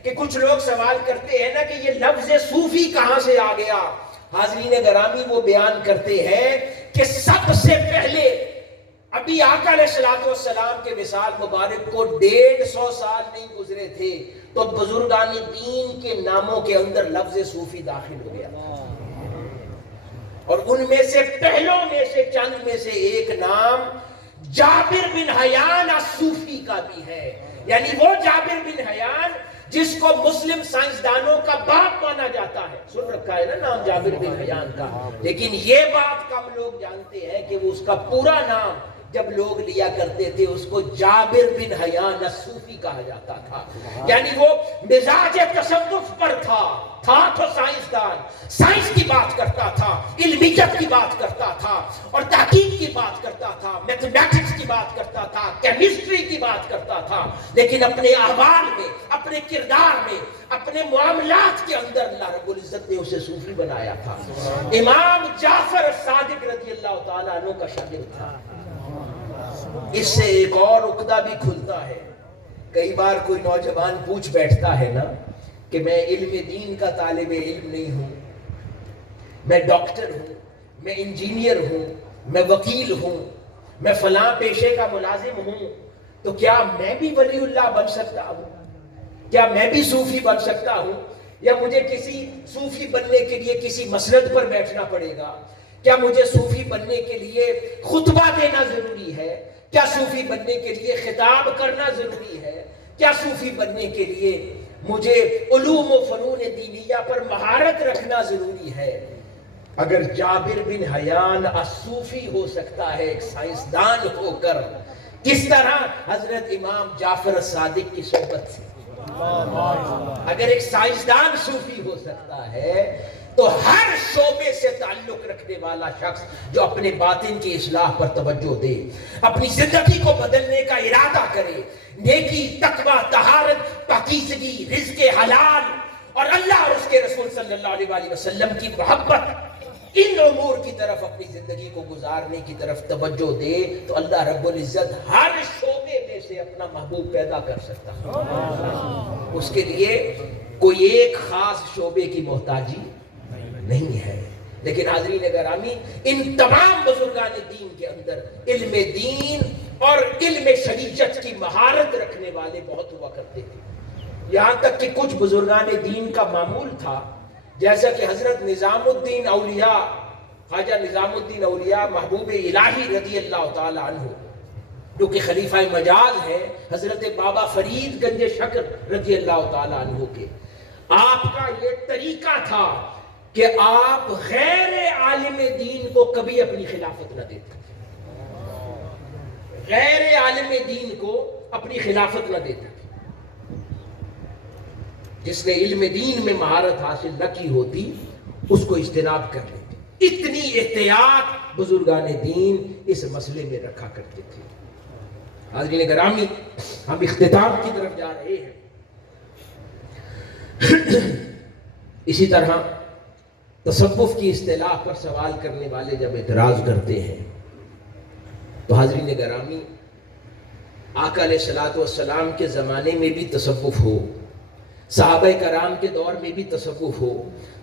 کہ کچھ لوگ سوال کرتے ہیں نا کہ یہ لفظ صوفی کہاں سے آ گیا. حاضرین گرامی, وہ بیان کرتے ہیں کہ سب سے پہلے ابھی آقا علیہ الصلوۃ والسلام کے وصال مبارک کو 150 سال نہیں گزرے تھے تو بزرگان دین کے ناموں کے اندر لفظ صوفی داخل ہو گیا, اور ان میں سے پہلوں میں سے چند میں سے ایک نام جابر بن حیان الصوفی کا بھی ہے. یعنی وہ جابر بن حیان جس کو مسلم سائنسدانوں کا باپ مانا جاتا ہے. سن رکھا ہے نا نام جابر بن حیان کا, لیکن یہ بات کم لوگ جانتے ہیں کہ وہ اس کا پورا نام جب لوگ لیا کرتے تھے اس کو جابر بن حیان الصوفی کہا جاتا تھا. یعنی وہ مزاج تصوف پر تھا تو سائنسدان, سائنس کی بات کرتا تھا, علمیت کی بات کرتا تھا, اور تحقیق کی بات کرتا تھا, میتھمیٹکس کی بات کرتا تھا, کیمسٹری کی بات کرتا تھا, لیکن اپنے احوال میں, اپنے کردار میں, اپنے معاملات کے اندر اللہ رب العزت نے اسے صوفی بنایا تھا. امام جعفر الصادق رضی اللہ تعالیٰ عنہ کا شاگرد تھا. اس سے ایک اور عقدہ بھی کھلتا ہے. کئی بار کوئی نوجوان پوچھ بیٹھتا ہے نا کہ میں علم دین کا طالب علم نہیں ہوں, میں ڈاکٹر ہوں, میں انجینئر ہوں, میں وکیل ہوں, میں فلاں پیشے کا ملازم ہوں, تو کیا میں بھی ولی اللہ بن سکتا ہوں؟ کیا میں بھی صوفی بن سکتا ہوں؟ یا مجھے کسی صوفی بننے کے لیے کسی مسند پر بیٹھنا پڑے گا؟ کیا مجھے صوفی بننے کے لیے خطبہ دینا ضروری ہے؟ کیا صوفی بننے کے لیے خطاب کرنا ضروری ہے؟ کیا صوفی بننے کے لیے مجھے علوم و فنون دینیہ پر مہارت رکھنا ضروری ہے۔ اگر جابر بن حیان الصوفی ہو سکتا ہے ایک سائنسدان ہو کر، کس طرح حضرت امام جعفر الصادق کی صحبت سے؟ اگر ایک سائنسدان صوفی ہو سکتا ہے تو ہر شعبے سے تعلق رکھنے والا شخص جو اپنے باطن کی اصلاح پر توجہ دے، اپنی زندگی کو بدلنے کا ارادہ کرے، نیکی، تقوی، طہارت، پاکیزگی، رزق حلال اور اللہ اور اس کے رسول صلی اللہ علیہ وآلہ وسلم کی محبت، ان امور کی طرف اپنی زندگی کو گزارنے کی طرف توجہ دے تو اللہ رب العزت ہر شعبے میں سے اپنا محبوب پیدا کر سکتا ہے۔ اس کے لیے کوئی ایک خاص شعبے کی محتاجی نہیں ہے۔ لیکن حاضرین گرامی، ان تمام بزرگان دین کے اندر علم دین اور علم شریعت کی مہارت رکھنے والے بہت ہوا کرتے تھے، یہاں تک کہ کچھ بزرگان دین کا معمول تھا، جیسا کہ حضرت نظام الدین اولیاء، خواجہ نظام الدین اولیاء محبوب الہی رضی اللہ تعالی عنہ، جو کہ خلیفہ مجاز ہے حضرت بابا فرید گنج شکر رضی اللہ تعالی عنہ کے، آپ کا یہ طریقہ تھا کہ آپ غیر عالم دین کو کبھی اپنی خلافت نہ دیتے، غیر عالم دین کو اپنی خلافت نہ دیتے، جس نے علم دین میں مہارت حاصل نہ کی ہوتی اس کو اجتناب کر لیتے۔ اتنی احتیاط بزرگان دین اس مسئلے میں رکھا کرتے تھے۔ حاضرین گرامی، ہم اختتام کی طرف جا رہے ہیں۔ اسی طرح تصوف کی اصطلاح پر سوال کرنے والے جب اعتراض کرتے ہیں تو حاضرین گرامی، آقا علیہ الصلوۃ والسلام کے زمانے میں بھی تصوف ہو، صحابہ کرام کے دور میں بھی تصوف ہو،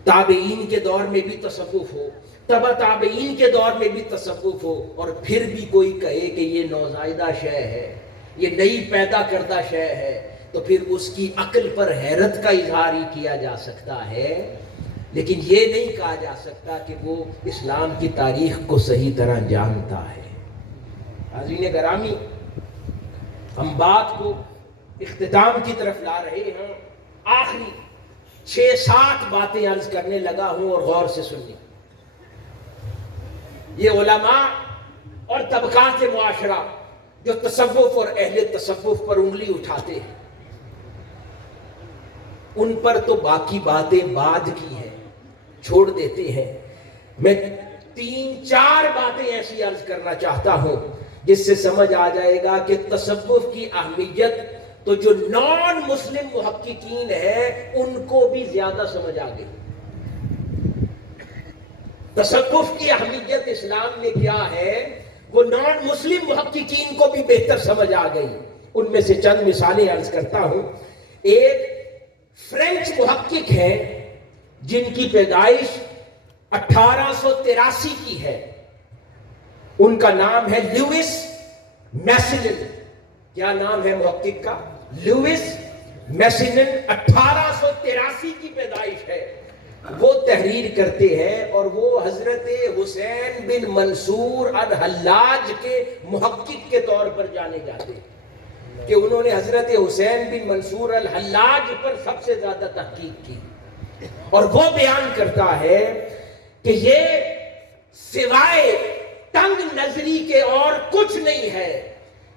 تابعین کے دور میں بھی تصوف ہو، تبع تابعین کے دور میں بھی تصوف ہو، اور پھر بھی کوئی کہے کہ یہ نوزائیدہ شے ہے، یہ نئی پیدا کردہ شے ہے، تو پھر اس کی عقل پر حیرت کا اظہار ہی کیا جا سکتا ہے، لیکن یہ نہیں کہا جا سکتا کہ وہ اسلام کی تاریخ کو صحیح طرح جانتا ہے۔ حاضرین گرامی، ہم بات کو اختتام کی طرف لا رہے ہیں۔ آخری 6-7 باتیں عرض کرنے لگا ہوں اور غور سے سنیں۔ یہ علماء اور طبقات معاشرہ جو تصوف اور اہل تصوف پر انگلی اٹھاتے ہیں، ان پر تو باقی باتیں بعد کی ہیں، چھوڑ دیتے ہیں۔ میں 3-4 باتیں ایسی عرض کرنا چاہتا ہوں جس سے سمجھ آ جائے گا کہ تصوف کی اہمیت تو جو نان مسلم محققین ہیں ان کو بھی زیادہ سمجھ آ گئی۔ تصوف کی اہمیت اسلام میں کیا ہے وہ نان مسلم محققین کو بھی بہتر سمجھ آ گئی۔ ان میں سے چند مثالیں عرض کرتا ہوں۔ ایک فرینچ محقق ہیں جن کی پیدائش 1883 کی ہے، ان کا نام ہے لیوس میسنن۔ کیا نام ہے محقق کا؟ لیوس میسنن۔ 1883 کی پیدائش ہے۔ وہ تحریر کرتے ہیں اور وہ حضرت حسین بن منصور الحلاج کے محقق کے طور پر جانے جاتے ہیں کہ انہوں نے حضرت حسین بن منصور الحلاج پر سب سے زیادہ تحقیق کی، اور وہ بیان کرتا ہے کہ یہ سوائے تنگ نظری کے اور کچھ نہیں ہے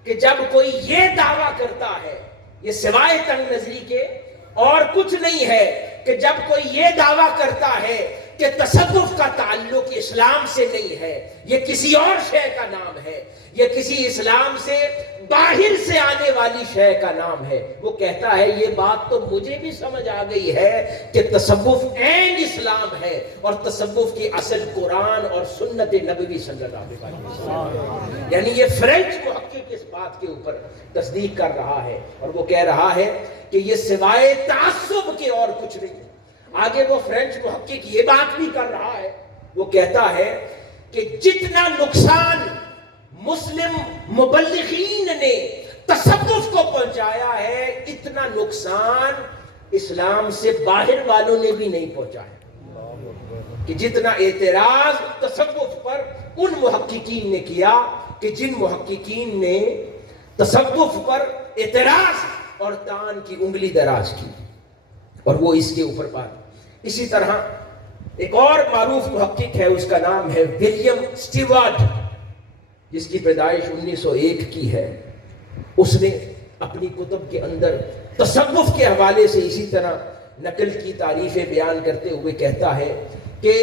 کہ جب کوئی یہ دعویٰ کرتا ہے، یہ سوائے تنگ نظری کے اور کچھ نہیں ہے کہ جب کوئی یہ دعویٰ کرتا ہے کہ تصوف کا تعلق اسلام سے نہیں ہے، یہ کسی اور شے کا نام ہے، یہ کسی اسلام سے باہر سے آنے والی شے کا نام ہے، وہ کہتا ہے یہ بات تو مجھے بھی سمجھ آ گئی ہے کہ تصوف عین اسلام ہے، اور تصوف کی اصل قرآن اور سنت نبوی صلی اللہ علیہ وسلم۔ یعنی یہ فرینچ محقق اس بات کے اوپر تصدیق کر رہا ہے، اور وہ کہہ رہا ہے کہ یہ سوائے تعصب کے اور کچھ نہیں۔ آگے وہ فرینچ محقق یہ بات بھی کر رہا ہے، وہ کہتا ہے کہ جتنا نقصان مسلم مبلغین نے تصوف کو پہنچایا ہے، اتنا نقصان اسلام سے باہر والوں نے بھی نہیں پہنچایا۔ کہ جتنا اعتراض تصوف پر ان محققین نے کیا، کہ جن محققین نے تصوف پر اعتراض اور تان کی انگلی دراز کی، اور وہ اس کے اوپر بات. اسی طرح ایک اور معروف محقق ہے، اس کا نام ہے ولیم اسٹیورٹ، جس کی پیدائش 1901 کی ہے. اس نے اپنی کتب کے اندر تصوف کے حوالے سے اسی طرح نقل کی تعریفیں بیان کرتے ہوئے کہتا ہے کہ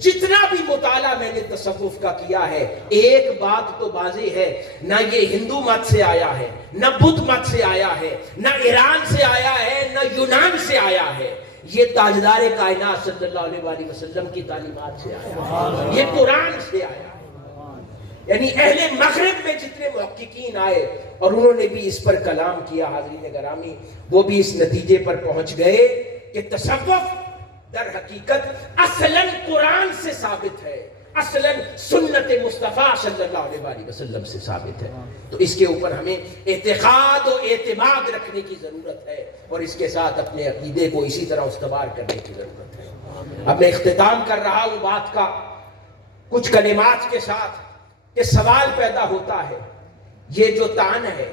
جتنا بھی مطالعہ میں نے تصوف کا کیا ہے، ایک بات تو واضح ہے، نہ یہ ہندو مت سے آیا ہے، نہ بدھ مت سے آیا ہے، نہ ایران سے آیا ہے، نہ یونان سے آیا ہے، یہ تاجدار کائنات صلی اللہ علیہ وآلہ وسلم کی تعلیمات سے آیا ہے، یہ قرآن سے آیا ہے. یعنی اہل مغرب میں جتنے محققین آئے اور انہوں نے بھی اس پر کلام کیا، حاضرین گرامی، وہ بھی اس نتیجے پر پہنچ گئے کہ تصوف در حقیقت اصلاً قرآن سے ثابت ہے، اصلاً سنت مصطفیٰ صلی اللہ علیہ وآلہ وسلم سے ثابت ہے. تو اس کے اوپر ہمیں اعتقاد و اعتماد رکھنے کی ضرورت ہے، اور اس کے ساتھ اپنے عقیدے کو اسی طرح استوار کرنے کی ضرورت ہے. اب میں اختتام کر رہا ہوں بات کا کچھ کلمات کے ساتھ کہ سوال پیدا ہوتا ہے، یہ جو طعن ہے،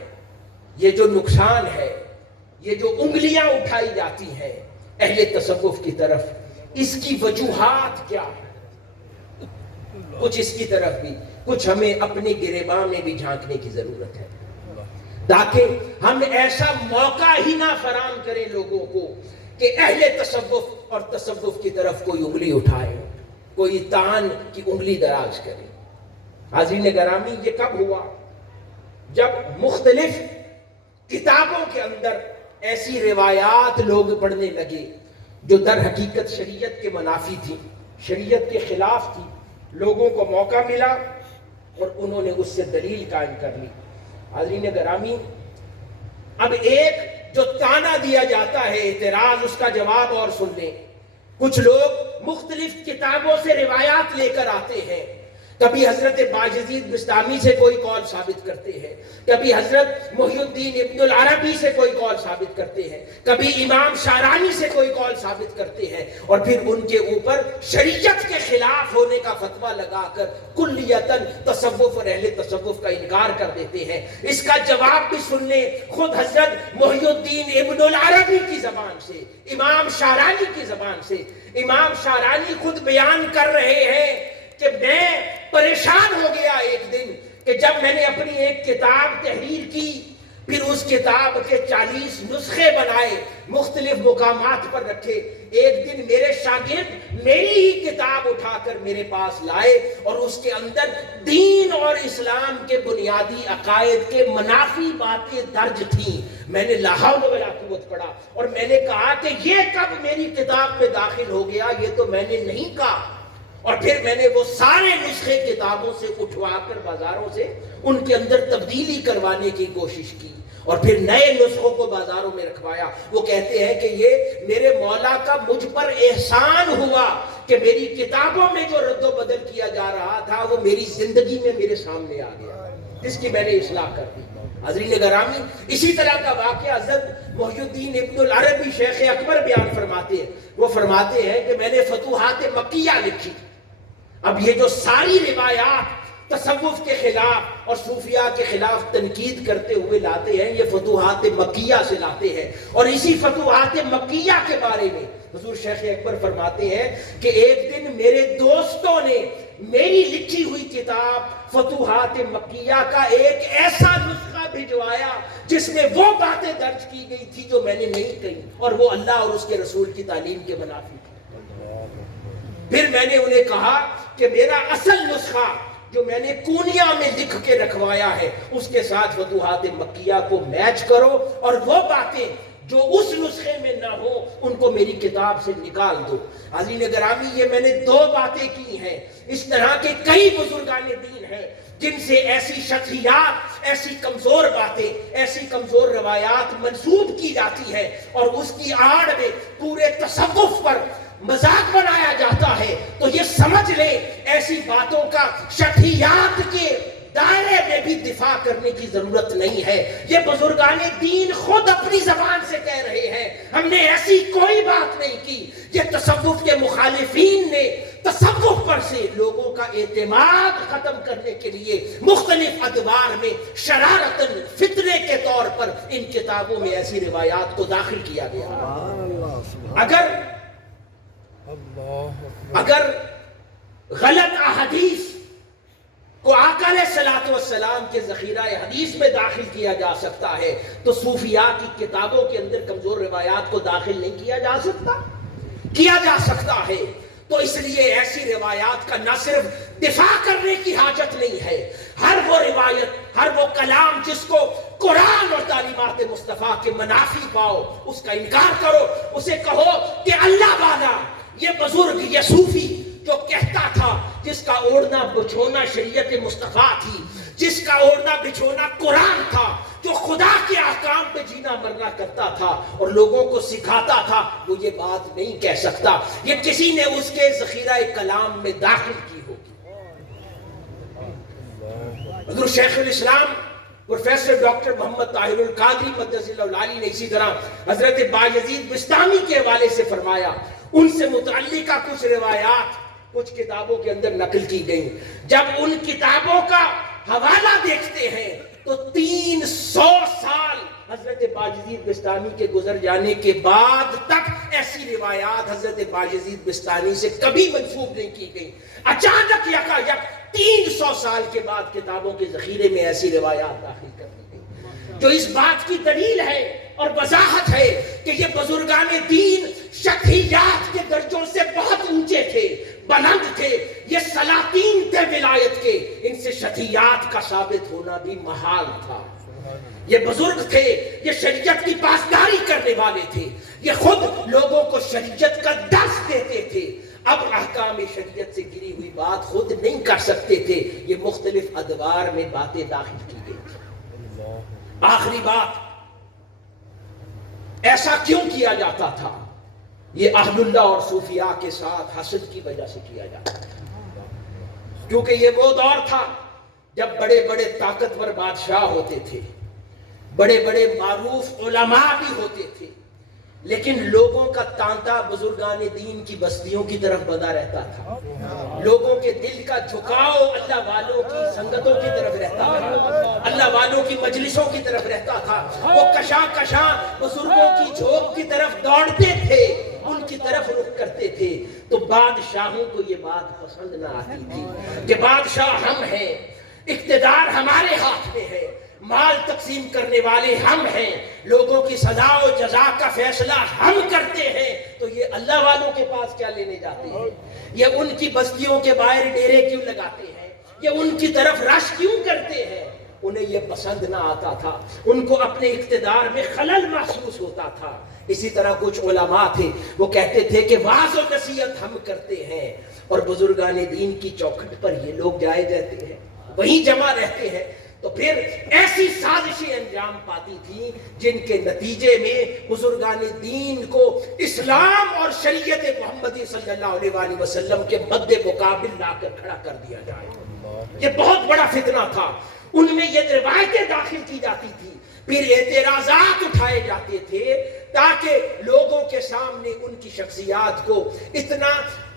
یہ جو نقصان ہے، یہ جو انگلیاں اٹھائی جاتی ہیں اہل تصوف کی طرف، اس کی وجوہات کیا ہے؟ کچھ اس کی طرف بھی کچھ ہمیں اپنے گریباں میں بھی جھانکنے کی ضرورت ہے، تاکہ ہم ایسا موقع ہی نہ فراہم کریں لوگوں کو کہ اہل تصوف اور تصوف کی طرف کوئی انگلی اٹھائے، کوئی طعن کی انگلی دراز کرے. حاضرین گرامی، یہ کب ہوا؟ جب مختلف کتابوں کے اندر ایسی روایات لوگ پڑھنے لگے جو در حقیقت شریعت کے منافی تھی، شریعت کے خلاف تھی. لوگوں کو موقع ملا اور انہوں نے اس سے دلیل قائم کر لی. حاضرین گرامی، اب ایک جو طعنہ دیا جاتا ہے، اعتراض، اس کا جواب اور سن لیں. کچھ لوگ مختلف کتابوں سے روایات لے کر آتے ہیں. کبھی حضرت باجزید بسطامی سے کوئی قول ثابت کرتے ہیں، کبھی حضرت محی الدین ابن العربی سے کوئی قول ثابت کرتے ہیں، کبھی امام شارانی سے کوئی قول ثابت کرتے ہیں، اور پھر ان کے اوپر شریعت کے خلاف ہونے کا فتویٰ لگا کر کلیتاً تصوف اور اہل تصوف کا انکار کر دیتے ہیں. اس کا جواب بھی سن لیں خود حضرت محی الدین ابن العربی کی زبان سے، امام شارانی کی زبان سے. امام شارانی خود بیان کر رہے ہیں کہ میں پریشان ہو گیا ایک دن کہ جب میں نے اپنی ایک کتاب تحریر کی، پھر اس کتاب کے 40 نسخے بنائے، مختلف مقامات پر رکھے. ایک دن میرے شاگرد میری ہی کتاب اٹھا کر میرے پاس لائے اور اس کے اندر دین اور اسلام کے بنیادی عقائد کے منافی باتیں درج تھیں. میں نے لا حول ولا قوت پڑھا اور میں نے کہا کہ یہ کب میری کتاب میں داخل ہو گیا، یہ تو میں نے نہیں کہا. اور پھر میں نے وہ سارے نسخے کتابوں سے اٹھوا کر بازاروں سے ان کے اندر تبدیلی کروانے کی کوشش کی اور پھر نئے نسخوں کو بازاروں میں رکھوایا. وہ کہتے ہیں کہ یہ میرے مولا کا مجھ پر احسان ہوا کہ میری کتابوں میں جو رد و بدل کیا جا رہا تھا وہ میری زندگی میں میرے سامنے آ گیا، جس کی میں نے اصلاح کر دی. حاضرین گرامی، اسی طرح کا واقعہ حضرت محی الدین ابن العربی شیخ اکبر بیان فرماتے ہیں. وہ فرماتے ہیں کہ میں نے فتوحات مکیہ لکھی. اب یہ جو ساری روایات تصوف کے خلاف اور صوفیاء کے خلاف تنقید کرتے ہوئے لاتے ہیں، یہ فتوحات مکیہ سے لاتے ہیں. اور اسی فتوحات مکیہ کے بارے میں حضور شیخ اکبر فرماتے ہیں کہ ایک دن میرے دوستوں نے میری لکھی ہوئی کتاب فتوحات مکیہ کا ایک ایسا نسخہ بھجوایا جس میں وہ باتیں درج کی گئی تھی جو میں نے نہیں کہی، اور وہ اللہ اور اس کے رسول کی تعلیم کے منافی تھی. پھر میں نے انہیں کہا کہ میرا اصل نسخہ جو میں نے کونیا میں لکھ کے رکھوایا ہے اس کے ساتھ فتوحات مکیہ کو میچ کرو اور وہ باتیں جو اس نسخے میں نہ ہو ان کو میری کتاب سے نکال دو. حاضرین گرامی، یہ میں نے 2 باتیں کی ہیں. اس طرح کے کئی بزرگان دین ہیں جن سے ایسی شخصیات، ایسی کمزور باتیں، ایسی کمزور روایات منسوب کی جاتی ہے اور اس کی آڑ میں پورے تصوف پر مذاق بنایا جاتا ہے. تو یہ سمجھ لیں ایسی باتوں کا شرعیات کے دائرے میں بھی دفاع کرنے کی ضرورت نہیں ہے. یہ بزرگان دین خود اپنی زبان سے کہہ رہے ہیں ہم نے ایسی کوئی بات نہیں کی. یہ تصوف کے مخالفین نے تصوف پر سے لوگوں کا کا اعتماد ختم کرنے کے لیے مختلف ادوار میں شرارتاً فتنے کے طور پر ان کتابوں میں ایسی روایات کو داخل کیا گیا۔ اگر غلط احادیث کو آقا علیہ الصلوۃ والسلام کے ذخیرہ حدیث میں داخل کیا جا سکتا ہے تو صوفیاء کی کتابوں کے اندر کمزور روایات کو داخل نہیں کیا جا سکتا؟ کیا جا سکتا ہے۔ تو اس لیے ایسی روایات کا نہ صرف دفاع کرنے کی حاجت نہیں ہے، ہر وہ روایت، ہر وہ کلام جس کو قرآن اور تعلیمات مصطفیٰ کے منافی پاؤ، اس کا انکار کرو، اسے کہو کہ اللہ والا، یہ بزرگ، یہ صوفی جو کہتا تھا، جس کا اوڑھنا بچھونا شریعت مصطفیٰ تھی، جس کا اوڑھنا بچھونا قرآن تھا، جو خدا کے احکام پہ جینا مرنا کرتا تھا اور لوگوں کو سکھاتا تھا، وہ یہ بات نہیں کہہ سکتا، یہ کسی نے اس کے ذخیرہ کلام میں داخل کی ہوگی۔ حضور شیخ الاسلام پروفیسر ڈاکٹر محمد طاہر القادری مقدس اللہ العالی نے اسی طرح حضرت بایزید بستامی کے حوالے سے فرمایا، ان سے متعلقہ کچھ روایات کچھ کتابوں کے اندر نقل کی گئی، جب ان کتابوں کا حوالہ دیکھتے ہیں تو 300 سال حضرت بایزید بستانی کے گزر جانے کے بعد تک ایسی روایات حضرت بایزید بستانی سے کبھی منسوب نہیں کی گئی۔ اچانک یکا یک 300 سال کے بعد کتابوں کے ذخیرے میں ایسی روایات داخل کر دی گئی، جو اس بات کی دلیل ہے اور وضاحت ہے کہ یہ بزرگان دین شخصیات کے درجوں سے بہت اونچے تھے، بلند تھے، یہ سلاطین تھے ولایت کے، ان سے شخصیات کا ثابت ہونا بھی محال تھا۔ یہ بزرگ تھے، یہ شریعت کی پاسداری کرنے والے تھے، یہ خود لوگوں کو شریعت کا درس دیتے تھے، اب احکام شریعت سے گری ہوئی بات خود نہیں کر سکتے تھے، یہ مختلف ادوار میں باتیں داخل کی گئی تھی۔ آخری بات، ایسا کیوں کیا جاتا تھا؟ یہ اہل اللہ اور صوفیاء کے ساتھ حسد کی وجہ سے کیا جاتا تھا، کیونکہ یہ وہ دور تھا جب بڑے بڑے طاقتور بادشاہ ہوتے تھے، بڑے بڑے معروف علماء بھی ہوتے تھے، لیکن لوگوں کا تانتا بزرگان دین کی بستیوں کی طرف بندھا رہتا تھا، لوگوں کے دل کا جھکاؤ اللہ والوں کی سنگتوں کی طرف رہتا تھا، اللہ والوں کی مجلسوں کی طرف رہتا تھا، وہ کشاں کشاں بزرگوں کی جھوپ کی طرف دوڑتے تھے، ان کی طرف رخ کرتے تھے، تو بادشاہوں کو یہ بات پسند نہ آتی تھی کہ بادشاہ ہم ہیں، اقتدار ہمارے ہاتھ میں ہے، مال تقسیم کرنے والے ہم ہیں، لوگوں کی سزا و جزا کا فیصلہ ہم کرتے ہیں، تو یہ اللہ والوں کے پاس کیا لینے جاتے ہیں؟ یہ ان کی بستیوں کے باہر ڈیرے کیوں لگاتے ہیں؟ یہ ان کی طرف رش کیوں کرتے ہیں؟ انہیں یہ پسند نہ آتا تھا، ان کو اپنے اقتدار میں خلل محسوس ہوتا تھا۔ اسی طرح کچھ علماء تھے، وہ کہتے تھے کہ وعظ و نصیحت ہم کرتے ہیں، اور بزرگان دین کی چوکھٹ پر یہ لوگ جائے جاتے ہیں، وہیں جمع رہتے ہیں، تو پھر ایسی سازشیں انجام پاتی تھیں جن کے نتیجے میں بزرگان دین کو اسلام اور شریعت محمدی صلی اللہ علیہ وآلہ وسلم کے مد مقابل لا کر کھڑا کر دیا جائے۔ یہ بہت بڑا فتنہ تھا، ان میں یہ روایتیں داخل کی جاتی تھی، پھر اعتراضات اٹھائے جاتے تھے تاکہ لوگوں کے سامنے ان کی شخصیات کو اتنا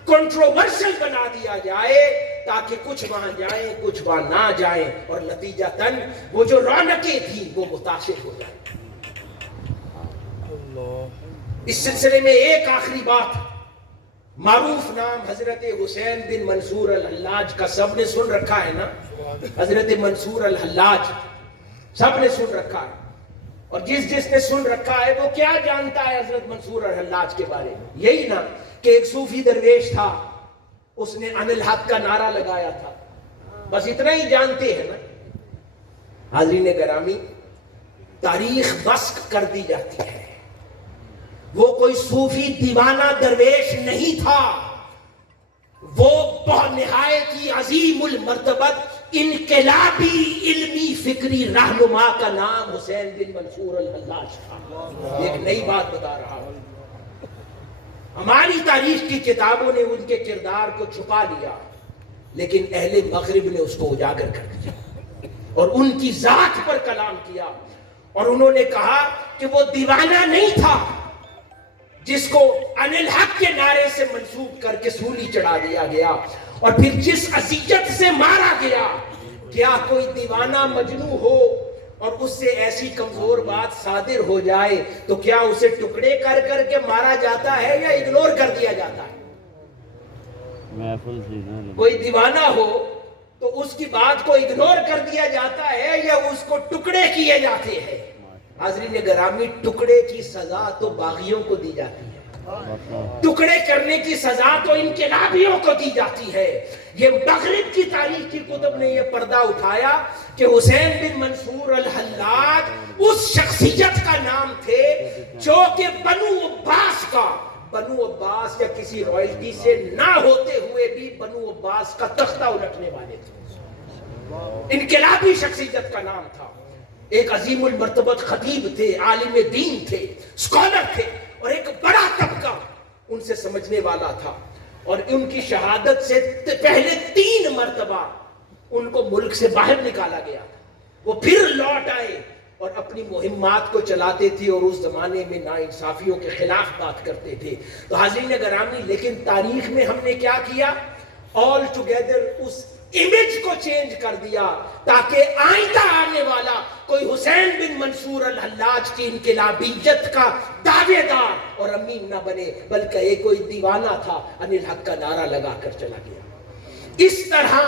کنٹروورشل بنا دیا جائے تاکہ کچھ وہاں جائیں کچھ وہاں نہ جائیں، اور نتیجتاً وہ جو رونقیں تھیں وہ متاثر ہو جائیں۔ اس سلسلے میں ایک آخری بات، معروف نام حضرت حسین بن منصور الحلاج کا سب نے سن رکھا ہے نا؟ حضرت منصور الحلاج سب نے سن رکھا ہے، اور جس نے سن رکھا ہے وہ کیا جانتا ہے حضرت منصور الحلاج کے بارے میں؟ یہی نا کہ ایک صوفی درویش تھا، اس نے ان الحق کا نعرہ لگایا تھا، بس اتنا ہی جانتے ہیں نا۔ حاضرین گرامی، تاریخ مسخ کر دی جاتی ہے، وہ کوئی صوفی دیوانہ درویش نہیں تھا، وہ بہت نہایت ہی عظیم المرتبت انقلابی علمی فکری رہنما کا نام حسین بن منصور الحلاج تھا۔ ایک نئی بات بتا رہا ہوں، ہماری تاریخ کی کتابوں نے ان کے کردار کو چھپا لیا، لیکن اہل مغرب نے اس کو اجاگر کر دیا اور ان کی ذات پر کلام کیا، اور انہوں نے کہا کہ وہ دیوانہ نہیں تھا، جس کو عن الحق کے نعرے سے منسوب کر کے سولی چڑھا دیا گیا، اور پھر جس اذیت سے مارا گیا، کیا کوئی دیوانہ مجنون ہو اور اس سے ایسی کمزور بات صادر ہو جائے تو کیا اسے ٹکڑے کر کر کے مارا جاتا ہے یا اگنور کر دیا جاتا ہے؟ کوئی دیوانہ ہو تو اس کی بات کو اگنور کر دیا جاتا ہے یا اس کو ٹکڑے کیے جاتے ہیں؟ حاضرین گرامی، ٹکڑے کی سزا تو باغیوں کو دی جاتی ہے، ٹکڑے کرنے کی سزا تو انقلابیوں کو دی جاتی ہے۔ یہ مغرب کی تاریخ کی کتب نے یہ پردہ اٹھایا کہ حسین بن منصور الحلاج اس شخصیت کا نام تھے جو کہ بنو عباس یا کسی رائلٹی سے نہ ہوتے ہوئے بھی بنو عباس کا تختہ الٹنے والے تھے، انقلابی شخصیت کا نام تھا۔ ایک عظیم المرتبت خطیب تھے، عالم دین تھے، اسکالر تھے، اور ایک بڑا طبقہ ان سے سمجھنے والا تھا، اور ان کی شہادت سے پہلے 3 مرتبہ ان کو ملک سے باہر نکالا گیا تھا۔ وہ پھر لوٹ آئے اور اپنی مہمات کو چلاتے تھے اور اس زمانے میں ناانصافیوں کے خلاف بات کرتے تھے۔ تو حاضرین گرامی، لیکن تاریخ میں ہم نے کیا کیا؟ آل ٹوگیدر اس امیج کو چینج کر دیا تاکہ آئندہ آنے والا کوئی حسین بن منصور الحلاج کی انقلابیت کا دعوے دار اور امین نہ بنے، بلکہ ایک کوئی دیوانہ تھا، عن الحق کا نعرہ لگا کر چلا گیا۔ اس طرح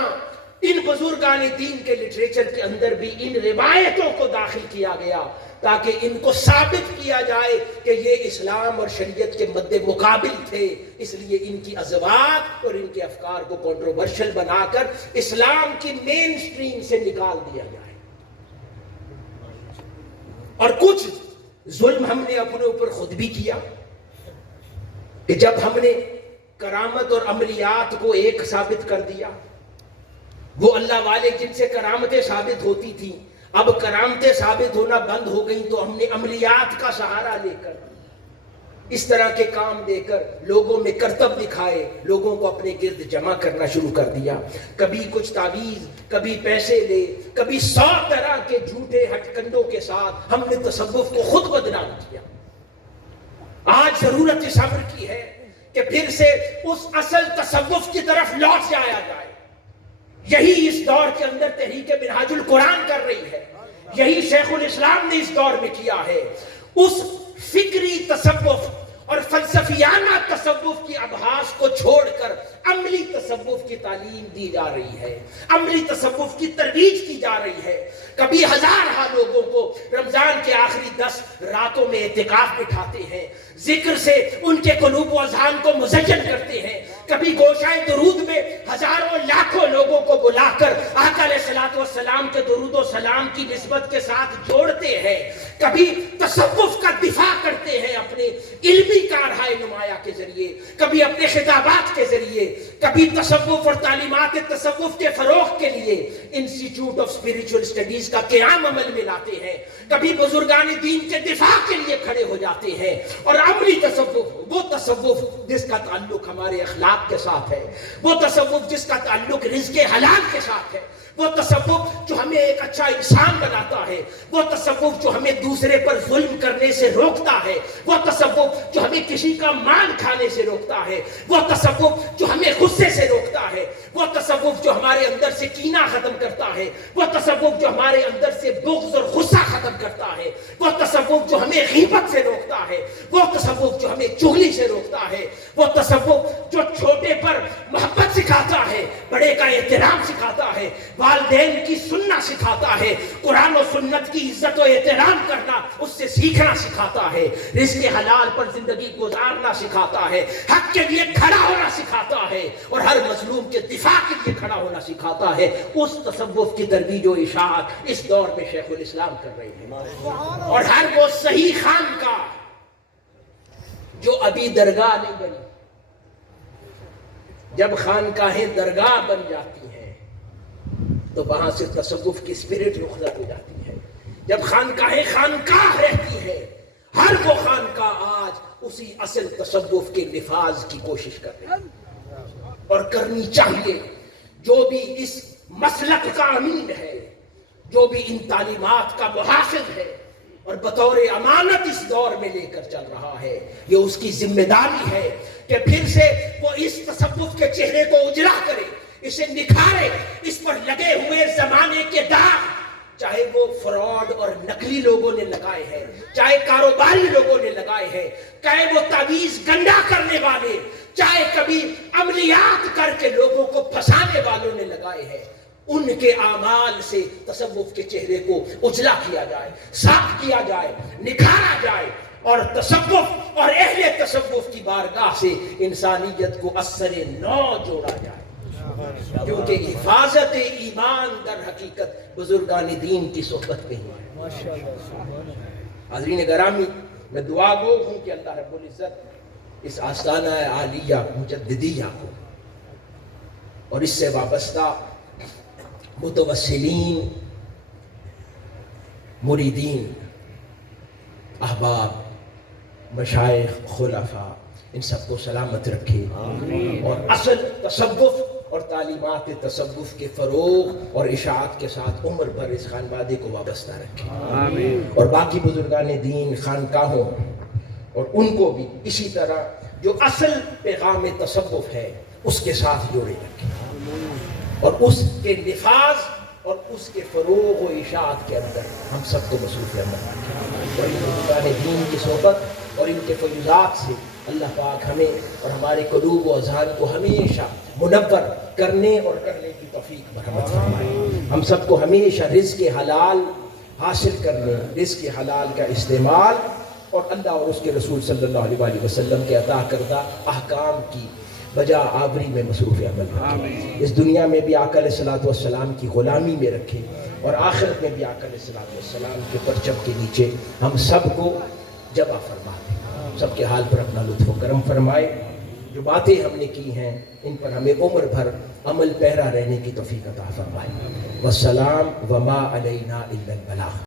ان بزرگان دین کے لٹریچر کے اندر بھی ان روایتوں کو داخل کیا گیا تاکہ ان کو ثابت کیا جائے کہ یہ اسلام اور شریعت کے مد مقابل تھے، اس لیے ان کی ازواج اور ان کے افکار کو کنٹروورشل بنا کر اسلام کی مین سٹریم سے نکال دیا جائے۔ اور کچھ ظلم ہم نے اپنے اوپر خود بھی کیا کہ جب ہم نے کرامت اور عملیات کو ایک ثابت کر دیا، وہ اللہ والے جن سے کرامتیں ثابت ہوتی تھیں اب کرامتیں ثابت ہونا بند ہو گئیں، تو ہم نے عملیات کا سہارا لے کر اس طرح کے کام دے کر لوگوں میں کرتب دکھائے، لوگوں کو اپنے گرد جمع کرنا شروع کر دیا۔ کبھی کچھ تعویذ، کبھی پیسے لے، کبھی 100 طرح کے جھوٹے ہٹ کنڈوں کے ساتھ ہم نے تصوف کو خود بدنام کیا۔ آج ضرورت اس امر کی ہے کہ پھر سے اس اصل تصوف کی طرف لوٹ جایا جائے۔ یہی اس دور کے اندر تحریک منہاج القرآن کر رہی ہے، یہی شیخ الاسلام نے اس دور میں کیا ہے۔ اس فکری تصوف اور فلسفیانہ تصوف کی ابحاث کو چھوڑ کر عملی تصوف کی تعلیم دی جا رہی ہے، عملی تصوف کی ترویج کی جا رہی ہے۔ کبھی ہزارہ لوگوں کو رمضان کے آخری 10 راتوں میں اعتکاف بٹھاتے ہیں، ذکر سے ان کے قلوب و اذہان کو مزین کرتے ہیں۔ کبھی گوشائے درود میں ہزاروں لاکھوں لوگوں کو بلا کر آقا علیہ الصلوۃ والسلام کے درود و سلام کی نسبت کے ساتھ جوڑتے ہیں۔ کبھی تصوف کا دفاع کرتے ہیں اپنے علمی کارہائے نمایاں کے ذریعے، کبھی اپنے خطابات کے ذریعے، کبھی تصوف اور تعلیمات تصوف کے فروغ کے لیے انسٹیٹیوٹ آف اسپرچوئل اسٹڈیز کا قیام عمل میں لاتے ہیں، کبھی بزرگان دین کے دفاع کے لیے کھڑے ہو جاتے ہیں۔ اور عملی تصوف، وہ تصوف جس کا تعلق ہمارے اخلاق کے ساتھ ہے، وہ تصوف جس کا تعلق رزق حلال کے ساتھ ہے، وہ تصوف جو ہمیں ایک اچھا انسان بناتا ہے، وہ تصوف جو ہمیں دوسرے پر ظلم کرنے سے روکتا ہے، وہ تصوف جو ہمیں کسی کا مال کھانے سے روکتا ہے، وہ تصوف جو ہمیں غصے سے روکتا ہے، وہ تصوف جو ہمارے اندر سے کینہ ختم کرتا ہے، وہ تصوف جو ہمارے اندر سے بغض اور غصہ ختم کرتا ہے، وہ تصوف جو ہمیں غیبت سے روکتا ہے، وہ تصوف جو ہمیں چغلی سے روکتا ہے، وہ تصوف جو چھوٹے پر محبت سکھاتا ہے، بڑے کا احترام سکھاتا ہے، والدین کی سننا سکھاتا ہے، قرآن و سنت کی عزت و احترام کرنا اس سے سیکھنا سکھاتا ہے، رزق حلال پر زندگی گزارنا سکھاتا ہے، حق کے لیے کھڑا ہونا سکھاتا ہے، اور ہر مظلوم کے دفاع کے لیے کھڑا ہونا سکھاتا ہے۔ اس تصوف کی ترویج و اشاعت اس دور میں شیخ الاسلام کر رہے ہیں۔ اور ہر وہ صحیح خانقاہ جو ابھی درگاہ نہیں بنی، جب خانقاہیں درگاہ بن جاتی ہیں تو وہاں سے تصوف کی اسپرٹ رخصت ہو جاتی ہے۔ جب خانقاہیں خانقاہ رہتی ہے، ہر وہ خانقاہ آج اسی اصل تصوف کے نفاذ کی کوشش کر رہے ہیں، اور کرنی چاہیے۔ جو بھی اس مسلک کا امین ہے، جو بھی ان تعلیمات کا محافظ ہے، اور بطور امانت اس دور میں لے کر چل رہا ہے. یہ اس کی ذمہ داری ہے کہ پھر سے وہ اس تصوف کے چہرے کو اجلا کرے, اسے نکھارے. اس پر لگے ہوئے زمانے کے داغ, چاہے وہ فراڈ اور نقلی لوگوں نے لگائے ہیں, چاہے کاروباری لوگوں نے لگائے ہیں, چاہے وہ تعویذ گنڈا کرنے والے, چاہے کبھی عملیات کر کے لوگوں کو پھنسانے والوں نے لگائے ہیں, ان کے اعمال سے تصوف کے چہرے کو اجلا کیا جائے, صاف کیا جائے, نکھارا جائے, اور تصوف اور اہل تصوف کی بارگاہ سے انسانیت کو اثر نو جوڑا جائے. کیونکہ حفاظت ایمان در حقیقت بزرگان دین کی صحبت میں ہے. حاضرین گرامی, میں دعا گو ہوں کہ اللہ رب العزت اس آستانہ عالیہ مجددیہ کو اور اس سے وابستہ متوسلین, مریدین, احباب, مشائخ, خلفاء, ان سب کو سلامت رکھے اور اصل تصوف اور تعلیمات تصوف کے فروغ اور اشاعت کے ساتھ عمر بھر اس خانوادے کو وابستہ رکھے. اور باقی بزرگان دین, خانقاہوں, اور ان کو بھی اسی طرح جو اصل پیغام تصوف ہے اس کے ساتھ جوڑے رکھے, اور اس کے نفاذ اور اس کے فروغ و اشاعت کے اندر ہم سب کو مصروف عمل رکھیں. اور بزرگان دین کی صحبت اور ان کے فیضات سے اللہ پاک ہمیں اور ہمارے قلوب و اذہان کو ہمیشہ منور کرنے اور کرنے کی توفیق مرحمت فرمائے. ہم سب کو ہمیشہ رزق حلال حاصل کرنے, رزق حلال کا استعمال اور اللہ اور اس کے رسول صلی اللہ علیہ وآلہ وسلم کے عطا کردہ احکام کی بجا آوری میں مصروف عمل رکھے. اس دنیا میں بھی آقا علیہ الصلوۃ والسلام کی غلامی میں رکھے, اور آخرت میں بھی آقا علیہ الصلوۃ والسلام کے پرچم کے نیچے ہم سب کو جمع فرما دے. سب کے حال پر اپنا لطف و کرم فرمائے. جو باتیں ہم نے کی ہیں ان پر ہمیں عمر بھر عمل پیرا رہنے کی توفیق عطا فرمائے. والسلام وما علینا الا البلاغ.